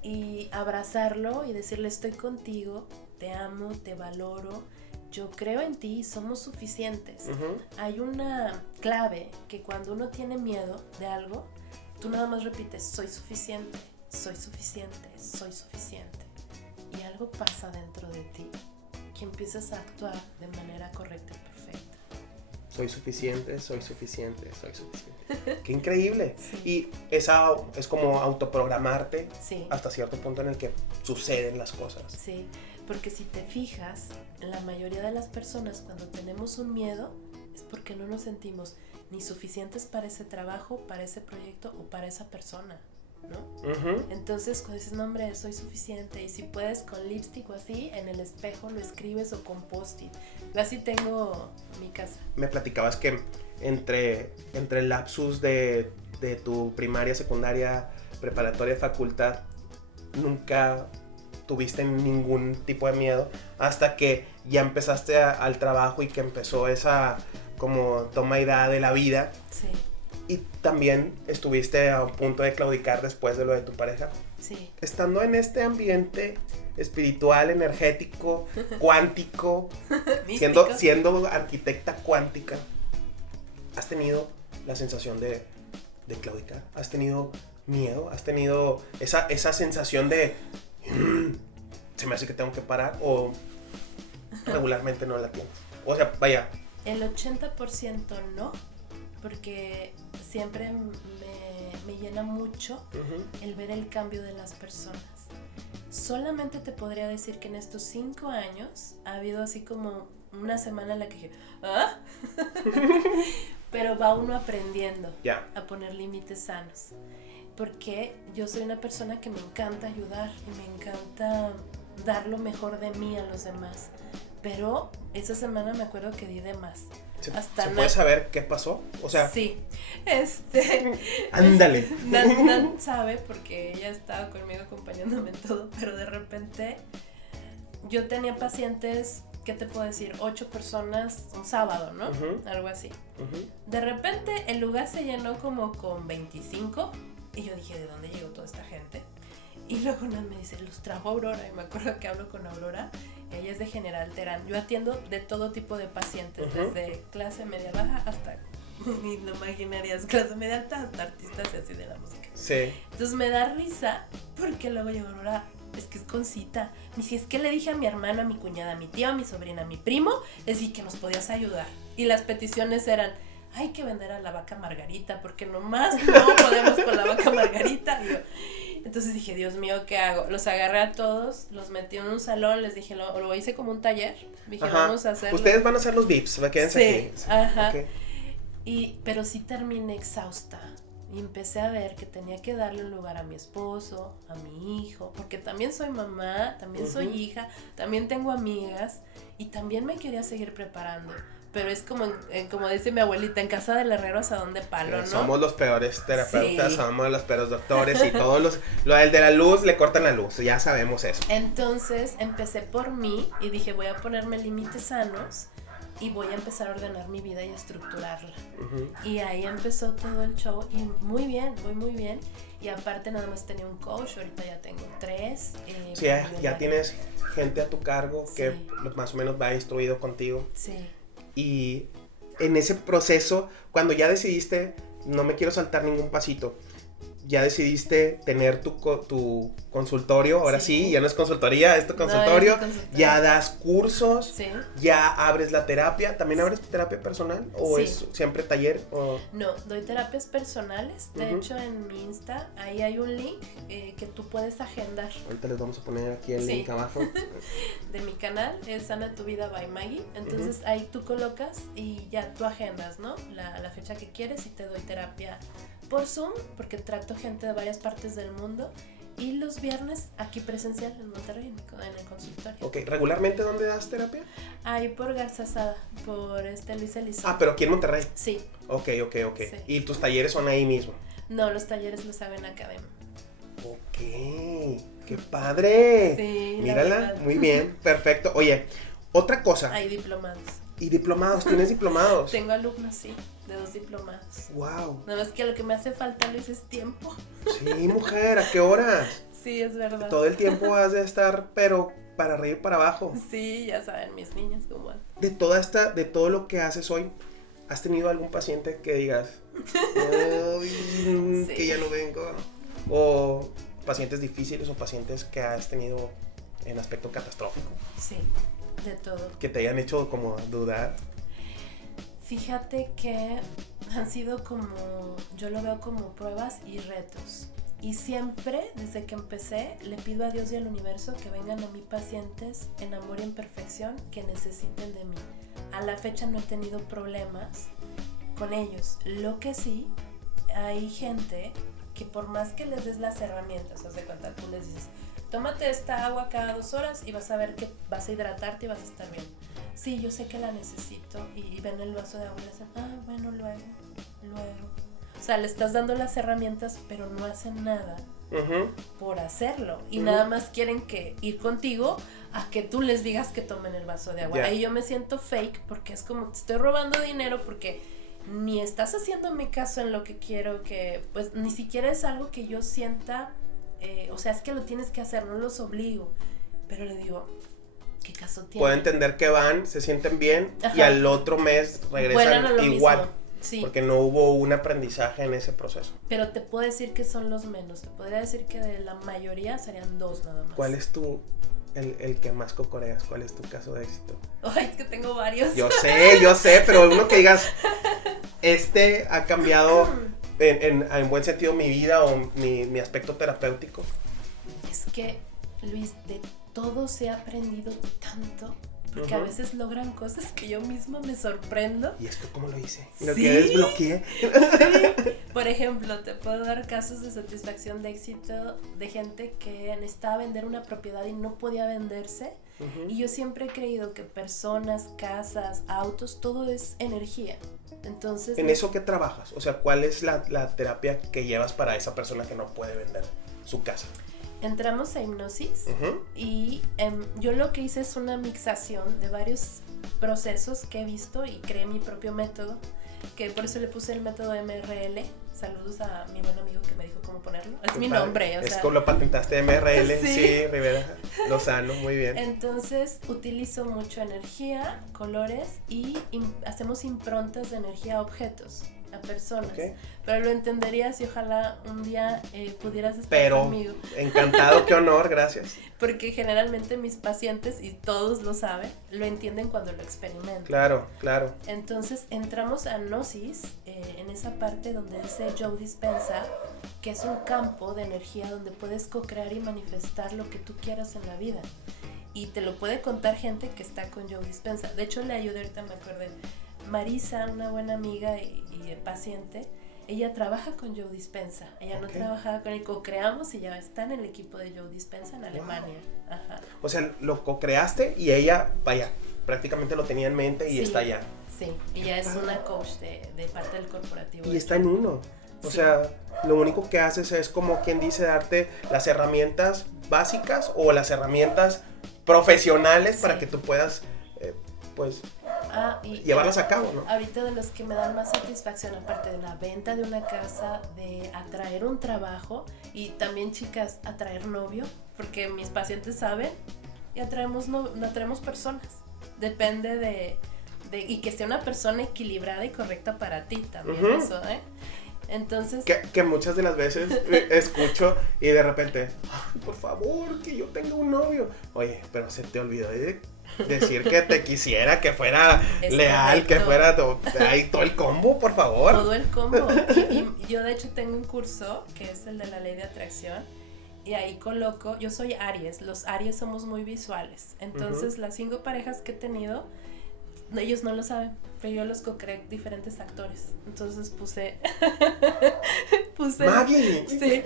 y abrazarlo y decirle estoy contigo, te amo, te valoro, yo creo en ti, somos suficientes. Hay una clave que cuando uno tiene miedo de algo, tú nada más repites soy suficiente, soy suficiente, soy suficiente y algo pasa dentro de ti que empiezas a actuar de manera correcta y perfecta. Soy suficiente, soy suficiente, soy suficiente. ¡Qué increíble! Sí. Y esa es como autoprogramarte Sí. hasta cierto punto en el que suceden las cosas. Sí, porque si te fijas, la mayoría de las personas cuando tenemos un miedo es porque no nos sentimos ni suficientes para ese trabajo, para ese proyecto o para esa persona, ¿no? Entonces cuando dices, no hombre, soy suficiente, y si puedes con lipstick o así, en el espejo lo escribes o con post-it. Yo así tengo mi casa. Me platicabas que entre el lapsus de tu primaria, secundaria, preparatoria, facultad, nunca tuviste ningún tipo de miedo hasta que ya empezaste al trabajo y que empezó esa como toma y da de la vida. Sí. Y también estuviste a punto de claudicar después de lo de tu pareja. Sí. Estando en este ambiente espiritual, energético, cuántico, siendo arquitecta cuántica, ¿has tenido la sensación de claudicar? ¿Has tenido miedo? ¿Has tenido esa sensación de se me hace que tengo que parar? ¿O regularmente no la tienes? O sea, vaya. El 80% no, porque siempre me llena mucho el ver el cambio de las personas. Solamente te podría decir que en estos 5 años ha habido así como una semana en la que dije, ¿ah? Pero va uno aprendiendo a poner límites sanos. Porque yo soy una persona que me encanta ayudar y me encanta dar lo mejor de mí a los demás. Pero esa semana me acuerdo que di de más. ¿Se puede saber qué pasó? O sea... Sí. Ándale. Nan sabe porque ella estaba conmigo acompañándome en todo, pero de repente yo tenía pacientes, ¿qué te puedo decir? 8 personas un sábado, ¿no? Algo así. De repente el lugar se llenó como con 25 y yo dije, ¿de dónde llegó toda esta gente? Y luego Nan me dice, los trajo Aurora, y me acuerdo que hablo con Aurora. Ella es de General Terán. Yo atiendo de todo tipo de pacientes, desde clase media baja hasta, ni lo imaginarías, clase media alta hasta artistas y así de la música. Sí. Entonces me da risa porque luego llegó Aurora, es que es Concita. Me dice, es que le dije a mi hermana, a mi cuñada, a mi tía, a mi sobrina, a mi primo, les dije que nos podías ayudar. Y las peticiones eran, hay que vender a la vaca Margarita porque nomás no podemos con la vaca Margarita. Y yo, entonces dije, Dios mío, ¿qué hago? Los agarré a todos, los metí en un salón, les dije, lo hice como un taller. Dije, vamos a hacerlo. Ustedes van a hacer los VIPs, quédense aquí. Ajá. Okay. Pero sí terminé exhausta. Y empecé a ver que tenía que darle un lugar a mi esposo, a mi hijo, porque también soy mamá, también soy hija, también tengo amigas y también me quería seguir preparando. Pero es como dice mi abuelita, en casa del herrero asadón de palo, ¿no? Somos los peores terapeutas, somos los peores doctores y todos lo del de la luz le cortan la luz, ya sabemos eso. Entonces empecé por mí y dije, voy a ponerme límites sanos y voy a empezar a ordenar mi vida y a estructurarla. Y ahí empezó todo el show y muy bien, muy bien. Y aparte nada más tenía un coach, ahorita ya tengo 3. Sí, ya tienes gente a tu cargo que más o menos va instruido contigo. Sí. Y en ese proceso, cuando ya decidiste, no me quiero saltar ningún pasito, ya decidiste tener tu consultorio, ahora sí, ya no es consultoría, es tu consultorio, ya das cursos, ya abres la terapia, ¿también abres terapia personal o es siempre taller? O... No, doy terapias personales, de hecho en mi Insta, ahí hay un link que tú puedes agendar. Ahorita les vamos a poner aquí el link abajo. De mi canal, es Sana tu Vida by Maggie, entonces ahí tú colocas y ya tú agendas, ¿no? La fecha que quieres y te doy terapia por Zoom, porque trato gente de varias partes del mundo, y los viernes aquí presencial en Monterrey, en el consultorio. Ok, ¿regularmente dónde das terapia? Ahí por Garzazada, por Luis Elizondo. Ah, pero aquí en Monterrey. Sí. Ok. Sí. ¿Y tus talleres son ahí mismo? No, los talleres los hago en Academia. Ok, qué padre. Sí. Mírala, muy bien, perfecto. Oye, otra cosa. Hay diplomados. ¿Y diplomados? ¿Tienes diplomados? Tengo alumnos, sí, de 2 diplomados. Wow. Nada más que lo que me hace falta, Luis, es tiempo. Sí, mujer, ¿a qué horas? Sí, es verdad. Todo el tiempo has de estar, pero para arriba y para abajo. Sí, ya saben mis niñas cómo van. De todo lo que haces hoy, ¿has tenido algún paciente que digas, que ya no vengo? O pacientes difíciles o pacientes que has tenido en aspecto catastrófico. Sí, de todo. Que te hayan hecho como dudar. Fíjate que han sido yo lo veo como pruebas y retos. Y siempre, desde que empecé, le pido a Dios y al universo que vengan a mí pacientes en amor y en perfección que necesiten de mí. A la fecha no he tenido problemas con ellos. Lo que sí, hay gente que por más que les des las herramientas, haz de cuenta, tú les dices, tómate esta agua cada 2 horas y vas a ver que vas a hidratarte y vas a estar bien. Sí, yo sé que la necesito, y ven el vaso de agua y le dicen, bueno, luego. O sea, le estás dando las herramientas, pero no hacen nada por hacerlo. Y nada más quieren ir contigo a que tú les digas que tomen el vaso de agua. Ahí yo me siento fake porque es como te estoy robando dinero porque ni estás haciéndome caso en lo que quiero, que pues ni siquiera es algo que yo sienta, o sea, es que lo tienes que hacer, no los obligo. Pero le digo, ¿qué caso tiene? Puedo entender que van, se sienten bien y al otro mes regresan igual. Mismo. Sí. Porque no hubo un aprendizaje en ese proceso. Pero te puedo decir que son los menos. Te podría decir que de la mayoría serían 2 nada más. ¿Cuál es el que más cocoreas? ¿Cuál es tu caso de éxito? Ay, es que tengo varios. Yo sé, pero uno que digas, ha cambiado en buen sentido mi vida o mi aspecto terapéutico. Es que, Luis, de todos he aprendido tanto. Porque a veces logran cosas que yo misma me sorprendo. ¿Y esto cómo lo hice? Lo que desbloqueé. Sí. Por ejemplo, te puedo dar casos de satisfacción, de éxito, de gente que necesitaba vender una propiedad y no podía venderse. Y yo siempre he creído que personas, casas, autos, todo es energía. Entonces, ¿en eso qué trabajas? O sea, ¿cuál es la terapia que llevas para esa persona que no puede vender su casa? Entramos a hipnosis y yo lo que hice es una mixación de varios procesos que he visto y creé mi propio método, que por eso le puse el método MRL. Saludos a mi buen amigo que me dijo cómo ponerlo. Es mi nombre. Es como lo patentaste MRL, sí, Rivera Lozano, muy bien. Entonces utilizo mucho energía, colores y hacemos improntas de energía a objetos, a personas. Pero lo entenderías y ojalá un día pudieras estar conmigo. Encantado, qué honor, gracias. Porque generalmente mis pacientes, y todos lo saben, lo entienden cuando lo experimentan. Claro. Entonces entramos a Gnosis, en esa parte donde dice Joe Dispenza, que es un campo de energía donde puedes co-crear y manifestar lo que tú quieras en la vida. Y te lo puede contar gente que está con Joe Dispenza. De hecho, le ayudé, ahorita me acordé, Marisa, una buena amiga y paciente, ella trabaja con Joe Dispenza. Ella no trabajaba con él, co-creamos y ya está en el equipo de Joe Dispenza en Alemania. Wow. Ajá. O sea, lo co-creaste y ella, vaya, prácticamente lo tenía en mente y está allá. Sí, ella es una coach de parte del corporativo. Y está en uno. O sea, lo único que haces es como quien dice darte las herramientas básicas o las herramientas profesionales para que tú puedas, pues, llevarlas a cabo, ¿no? Ahorita de los que me dan más satisfacción, aparte de la venta de una casa, de atraer un trabajo y también, chicas, atraer novio, porque mis pacientes saben y atraemos personas. Depende de y que sea una persona equilibrada y correcta para ti también, eso, ¿eh? Entonces... Que muchas de las veces escucho y de repente, ay, por favor, que yo tenga un novio. Oye, pero se te olvidó de decir que te quisiera, que fuera leal, correcto. Que fuera ahí todo el combo, por favor. Todo el combo. Y yo de hecho tengo un curso que es el de la ley de atracción. Y ahí coloco, yo soy Aries, los Aries somos muy visuales. Entonces las 5 parejas que he tenido, ellos no lo saben, pero yo los co-creé diferentes actores. Entonces puse Maggie. Sí.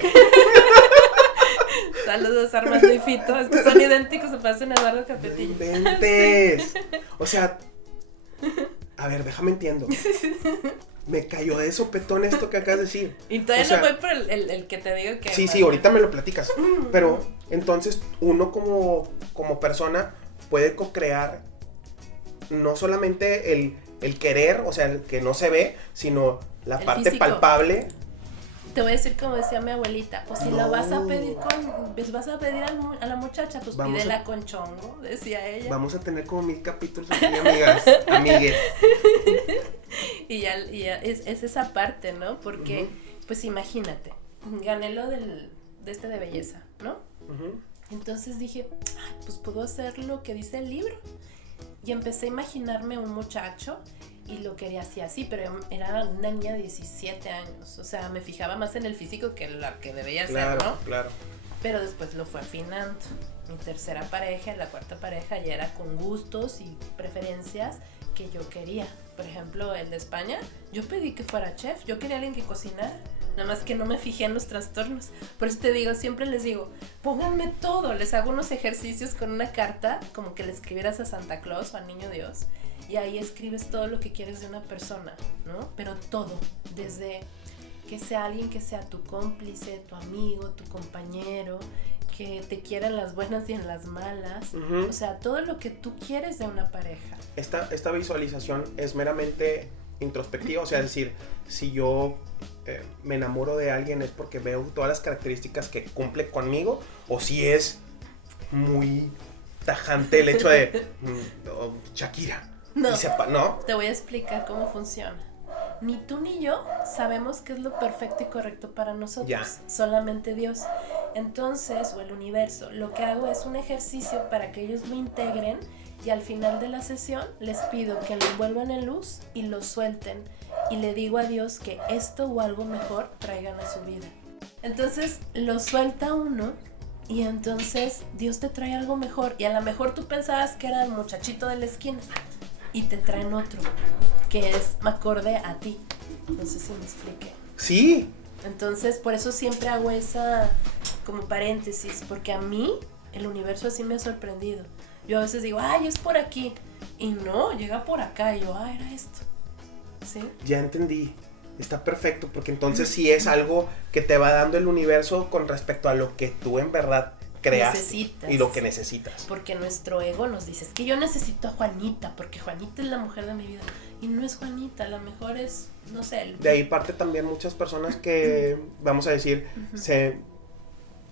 Saludos Armando y Fito, es que son idénticos, se parecen a Eduardo Capetillo. ¡Inventes! O sea, a ver, déjame entiendo. Me cayó de sopetón esto que acabas de decir. Y todavía no voy por el que te digo que... Sí, ahorita me lo platicas. Pero entonces uno como persona puede co-crear no solamente el querer, o sea, el que no se ve, sino la parte físico. Palpable. Te voy a decir como decía mi abuelita, pues si la vas a pedir vas a pedir a la muchacha, pues pídela con chongo, decía ella. Vamos a tener como 1000 capítulos aquí, amigas, amigues. Y ya es esa parte, ¿no? Porque, pues imagínate, gané lo de belleza, ¿no? Entonces dije, pues puedo hacer lo que dice el libro. Y empecé a imaginarme un muchacho y lo quería así, pero era una niña de 17 años. O sea, me fijaba más en el físico que la que debía ser, ¿no? Claro. Pero después lo fue afinando. Mi tercera pareja y la cuarta pareja ya era con gustos y preferencias que yo quería. Por ejemplo, el de España, yo pedí que fuera chef, yo quería alguien que cocinara. Nada más que no me fijé en los trastornos. Por eso te digo, siempre les digo, pónganme todo. Les hago unos ejercicios con una carta, como que le escribieras a Santa Claus o al Niño Dios. Y ahí escribes todo lo que quieres de una persona, ¿no? Pero todo, desde que sea alguien que sea tu cómplice, tu amigo, tu compañero, que te quiera en las buenas y en las malas. O sea, todo lo que tú quieres de una pareja. Esta visualización es meramente introspectiva, o sea, es decir, si yo me enamoro de alguien es porque veo todas las características que cumple conmigo, o si es muy tajante el hecho de Shakira. No, ¿no? Te voy a explicar cómo funciona. Ni tú ni yo sabemos qué es lo perfecto y correcto para nosotros, solamente Dios. Entonces, o el universo, lo que hago es un ejercicio para que ellos lo integren y al final de la sesión les pido que lo envuelvan en luz y lo suelten y le digo a Dios que esto o algo mejor traigan a su vida. Entonces lo suelta uno y entonces Dios te trae algo mejor y a lo mejor tú pensabas que era el muchachito de la esquina y te traen otro que es acorde a ti. No sé si me expliqué. Sí. Entonces por eso siempre hago esa como paréntesis, porque a mí el universo así me ha sorprendido. Yo a veces digo, ay, es por aquí. Y no, llega por acá. Y yo, era esto. ¿Sí? Ya entendí. Está perfecto, porque entonces sí es algo que te va dando el universo con respecto a lo que tú en verdad creas y lo que necesitas. Porque nuestro ego nos dice, es que yo necesito a Juanita, porque Juanita es la mujer de mi vida. Y no es Juanita, a lo mejor es, no sé. De ahí parte también muchas personas que, vamos a decir, se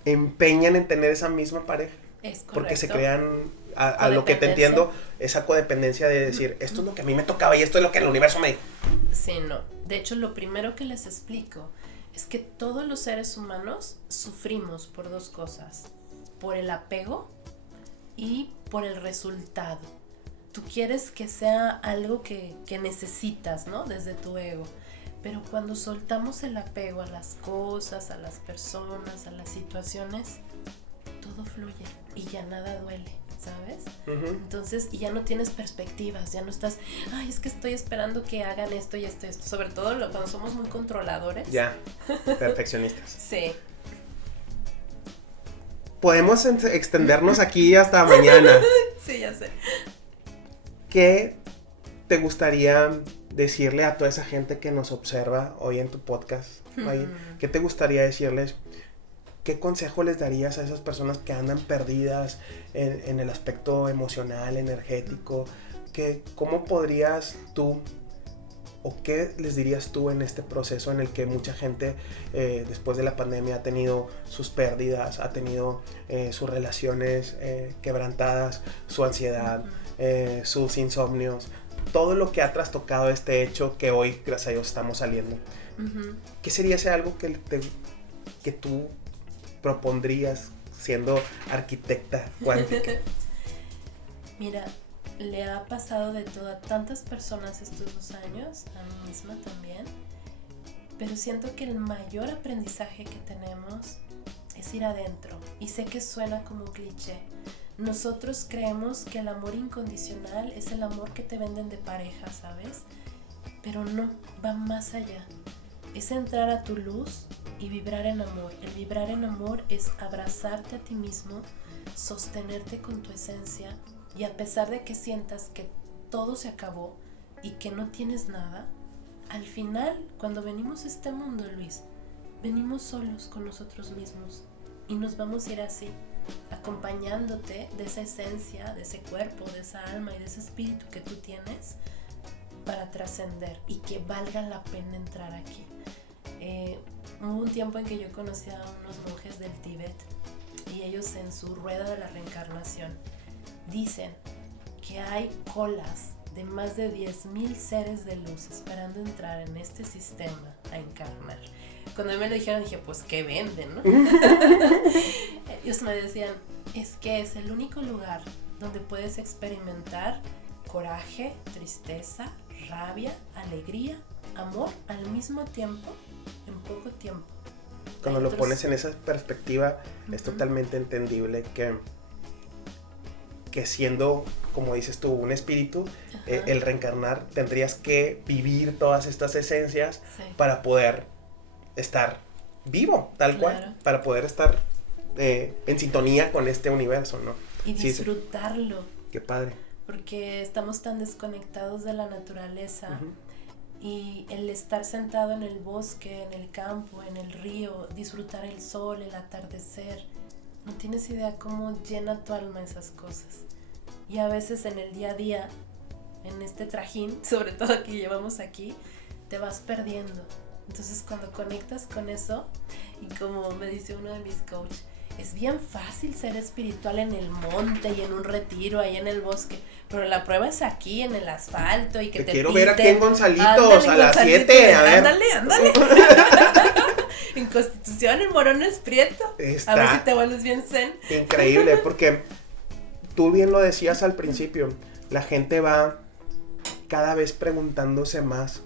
empeñan en tener esa misma pareja. Es correcto. Porque se crean, a lo que te entiendo, esa codependencia de decir, esto es lo que a mí me tocaba y esto es lo que el universo me dijo. Sí, no. De hecho, lo primero que les explico es que todos los seres humanos sufrimos por 2 cosas. Por el apego y por el resultado. Tú quieres que sea algo que necesitas, ¿no? Desde tu ego. Pero cuando soltamos el apego a las cosas, a las personas, a las situaciones, todo fluye y ya nada duele, ¿sabes? Entonces, y ya no tienes perspectivas, ya no estás, ay, es que estoy esperando que hagan esto y esto y esto, sobre todo cuando somos muy controladores. Ya, perfeccionistas. Sí. Podemos extendernos aquí hasta mañana. Sí, ya sé. ¿Qué te gustaría decirle a toda esa gente que nos observa hoy en tu podcast? ¿Qué te gustaría decirles? ¿Qué consejo les darías a esas personas que andan perdidas en el aspecto emocional, energético? ¿Cómo podrías tú, o qué les dirías tú en este proceso en el que mucha gente después de la pandemia ha tenido sus pérdidas, ha tenido sus relaciones quebrantadas, su ansiedad, sus insomnios, todo lo que ha trastocado este hecho que hoy, gracias a Dios, estamos saliendo? ¿Qué sería ese algo que tú propondrías siendo arquitecta cuántica? Mira, le ha pasado de todo a tantas personas estos 2 años, a mí misma también, pero siento que el mayor aprendizaje que tenemos es ir adentro, y sé que suena como un cliché. Nosotros creemos que el amor incondicional es el amor que te venden de pareja, ¿sabes? Pero no, va más allá. Es entrar a tu luz y vibrar en amor. El vibrar en amor es abrazarte a ti mismo, sostenerte con tu esencia, y a pesar de que sientas que todo se acabó y que no tienes nada, al final, cuando venimos a este mundo, Luis, venimos solos con nosotros mismos y nos vamos a ir así, acompañándote de esa esencia, de ese cuerpo, de esa alma y de ese espíritu que tú tienes para trascender y que valga la pena entrar aquí. Hubo un tiempo en que yo conocí a unos monjes del Tíbet y ellos en su rueda de la reencarnación dicen que hay colas de más de 10,000 seres de luz esperando entrar en este sistema a encarnar. Cuando me lo dijeron dije, pues ¿qué venden, no? Ellos me decían, es que es el único lugar donde puedes experimentar coraje, tristeza, rabia, alegría, amor al mismo tiempo, en poco tiempo. Cuando lo pones en esa perspectiva, es totalmente entendible que siendo, como dices tú, un espíritu, el reencarnar, tendrías que vivir todas estas esencias para poder estar vivo, tal cual, para poder estar en sintonía con este universo, ¿no? Y disfrutarlo. Qué padre. Porque estamos tan desconectados de la naturaleza. Y el estar sentado en el bosque, en el campo, en el río, disfrutar el sol, el atardecer, no tienes idea cómo llena tu alma esas cosas. Y a veces en el día a día, en este trajín, sobre todo que llevamos aquí, te vas perdiendo. Entonces cuando conectas con eso, y como me dice uno de mis coaches, es bien fácil ser espiritual en el monte y en un retiro ahí en el bosque, pero la prueba es aquí en el asfalto y que te quiero piten. Ver aquí en Gonzalitos a las 7, a ver. Ándale. En Constitución, en Morones Prieto. A ver si te vuelves bien zen. Increíble, porque tú bien lo decías al principio, la gente va cada vez preguntándose más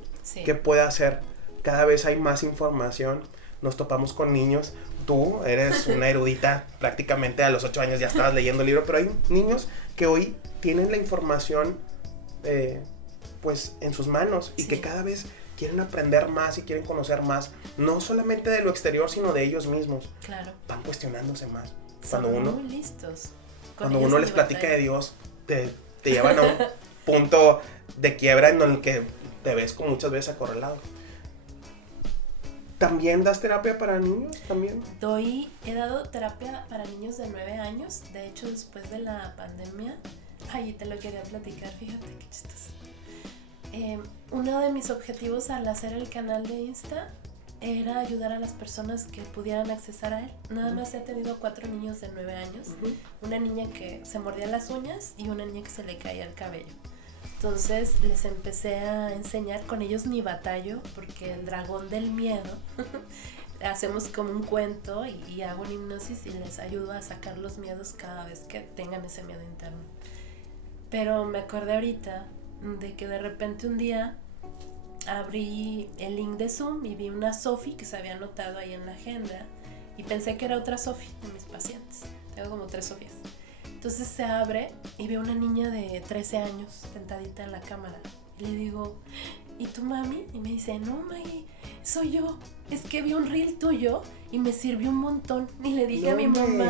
qué puede hacer, cada vez hay más información, nos topamos con niños. Tú eres una erudita, prácticamente a los 8 años ya estabas leyendo el libro, pero hay niños que hoy tienen la información pues en sus manos y que cada vez quieren aprender más y quieren conocer más, no solamente de lo exterior, sino de ellos mismos. Claro. Van cuestionándose más. Son muy listos. Cuando uno les platica de Dios, te llevan a un punto de quiebra en el que te ves como muchas veces acorralado. ¿También das terapia para niños? ¿También? He dado terapia para niños de 9 años. De hecho, después de la pandemia, te lo quería platicar, fíjate qué chistoso. Uno de mis objetivos al hacer el canal de Insta era ayudar a las personas que pudieran accesar a él. Nada más he tenido 4 niños de 9 años. Una niña que se mordía las uñas y una niña que se le caía el cabello. Entonces les empecé a enseñar, con ellos ni batallo, porque el dragón del miedo, hacemos como un cuento y hago una hipnosis y les ayudo a sacar los miedos cada vez que tengan ese miedo interno. Pero me acordé ahorita de que de repente un día abrí el link de Zoom y vi una Sofi que se había anotado ahí en la agenda y pensé que era otra Sofi de mis pacientes. Tengo como 3 Sofías. Entonces se abre y veo una niña de 13 años sentadita en la cámara. Y le digo, ¿y tu mami? Y me dice, no, Maggie, soy yo. Es que vi un reel tuyo y me sirvió un montón. Y le dije a mi mamá,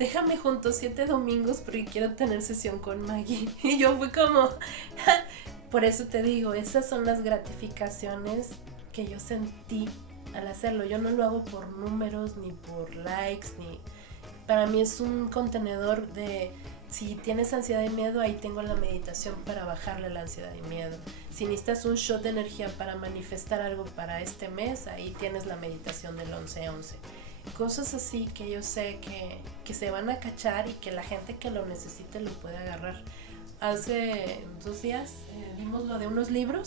déjame juntos 7 domingos porque quiero tener sesión con Maggie. Y yo fui como, por eso te digo, esas son las gratificaciones que yo sentí al hacerlo. Yo no lo hago por números, ni por likes, ni... Para mí es un contenedor de... Si tienes ansiedad y miedo, ahí tengo la meditación para bajarle la ansiedad y miedo. Si necesitas un shot de energía para manifestar algo para este mes, ahí tienes la meditación del 11-11. Cosas así que yo sé que se van a cachar y que la gente que lo necesite lo puede agarrar. Hace 2 días vimos lo de unos libros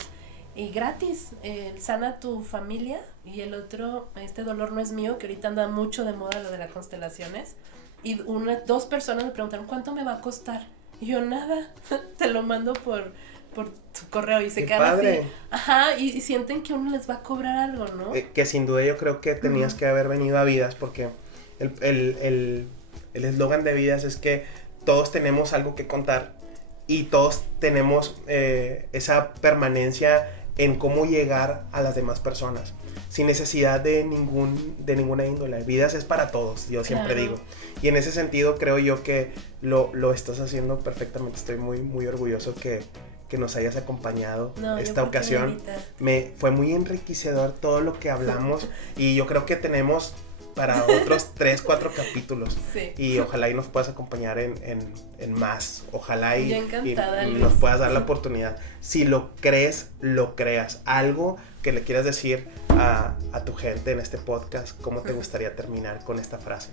y gratis, sana tu familia, y el otro, este dolor no es mío, que ahorita anda mucho de moda lo de las constelaciones. Y 2 personas me preguntaron, ¿cuánto me va a costar? Y yo, nada, te lo mando por tu correo. Y se ¡Qué quedan padre! así. Ajá, y sienten que uno les va a cobrar algo, ¿no? Que sin duda yo creo que tenías que haber venido a Vidas, porque el eslogan de Vidas es que todos tenemos algo que contar y todos tenemos esa permanencia en cómo llegar a las demás personas, sin necesidad de ninguna índole. Vidas es para todos, yo siempre digo. Y en ese sentido creo yo que lo estás haciendo perfectamente. Estoy muy, muy orgulloso que nos hayas acompañado esta ocasión. Fue muy enriquecedor todo lo que hablamos y yo creo que tenemos para otros 3-4 capítulos. Sí. Y ojalá y nos puedas acompañar en más. Ojalá y nos puedas dar la oportunidad. Si lo crees, lo creas. Algo que le quieras decir a tu gente en este podcast, ¿cómo te gustaría terminar con esta frase?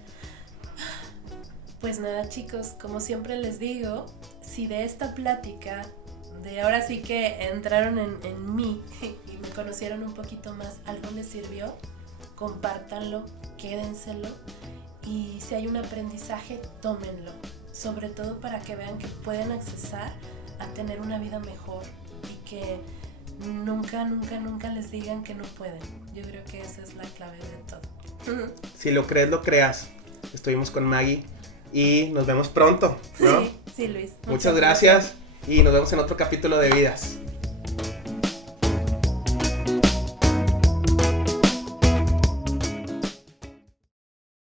Pues nada, chicos, como siempre les digo, si de esta plática, de ahora sí que entraron en mí y me conocieron un poquito más, algo les sirvió, compártanlo, quédenselo, y si hay un aprendizaje, tómenlo, sobre todo para que vean que pueden accesar a tener una vida mejor y que nunca les digan que no pueden. Yo creo que esa es la clave de todo. Si lo crees, lo creas. Estuvimos con Maggie y nos vemos pronto, ¿no? Sí, Luis. Muchas gracias y nos vemos en otro capítulo de Vidas.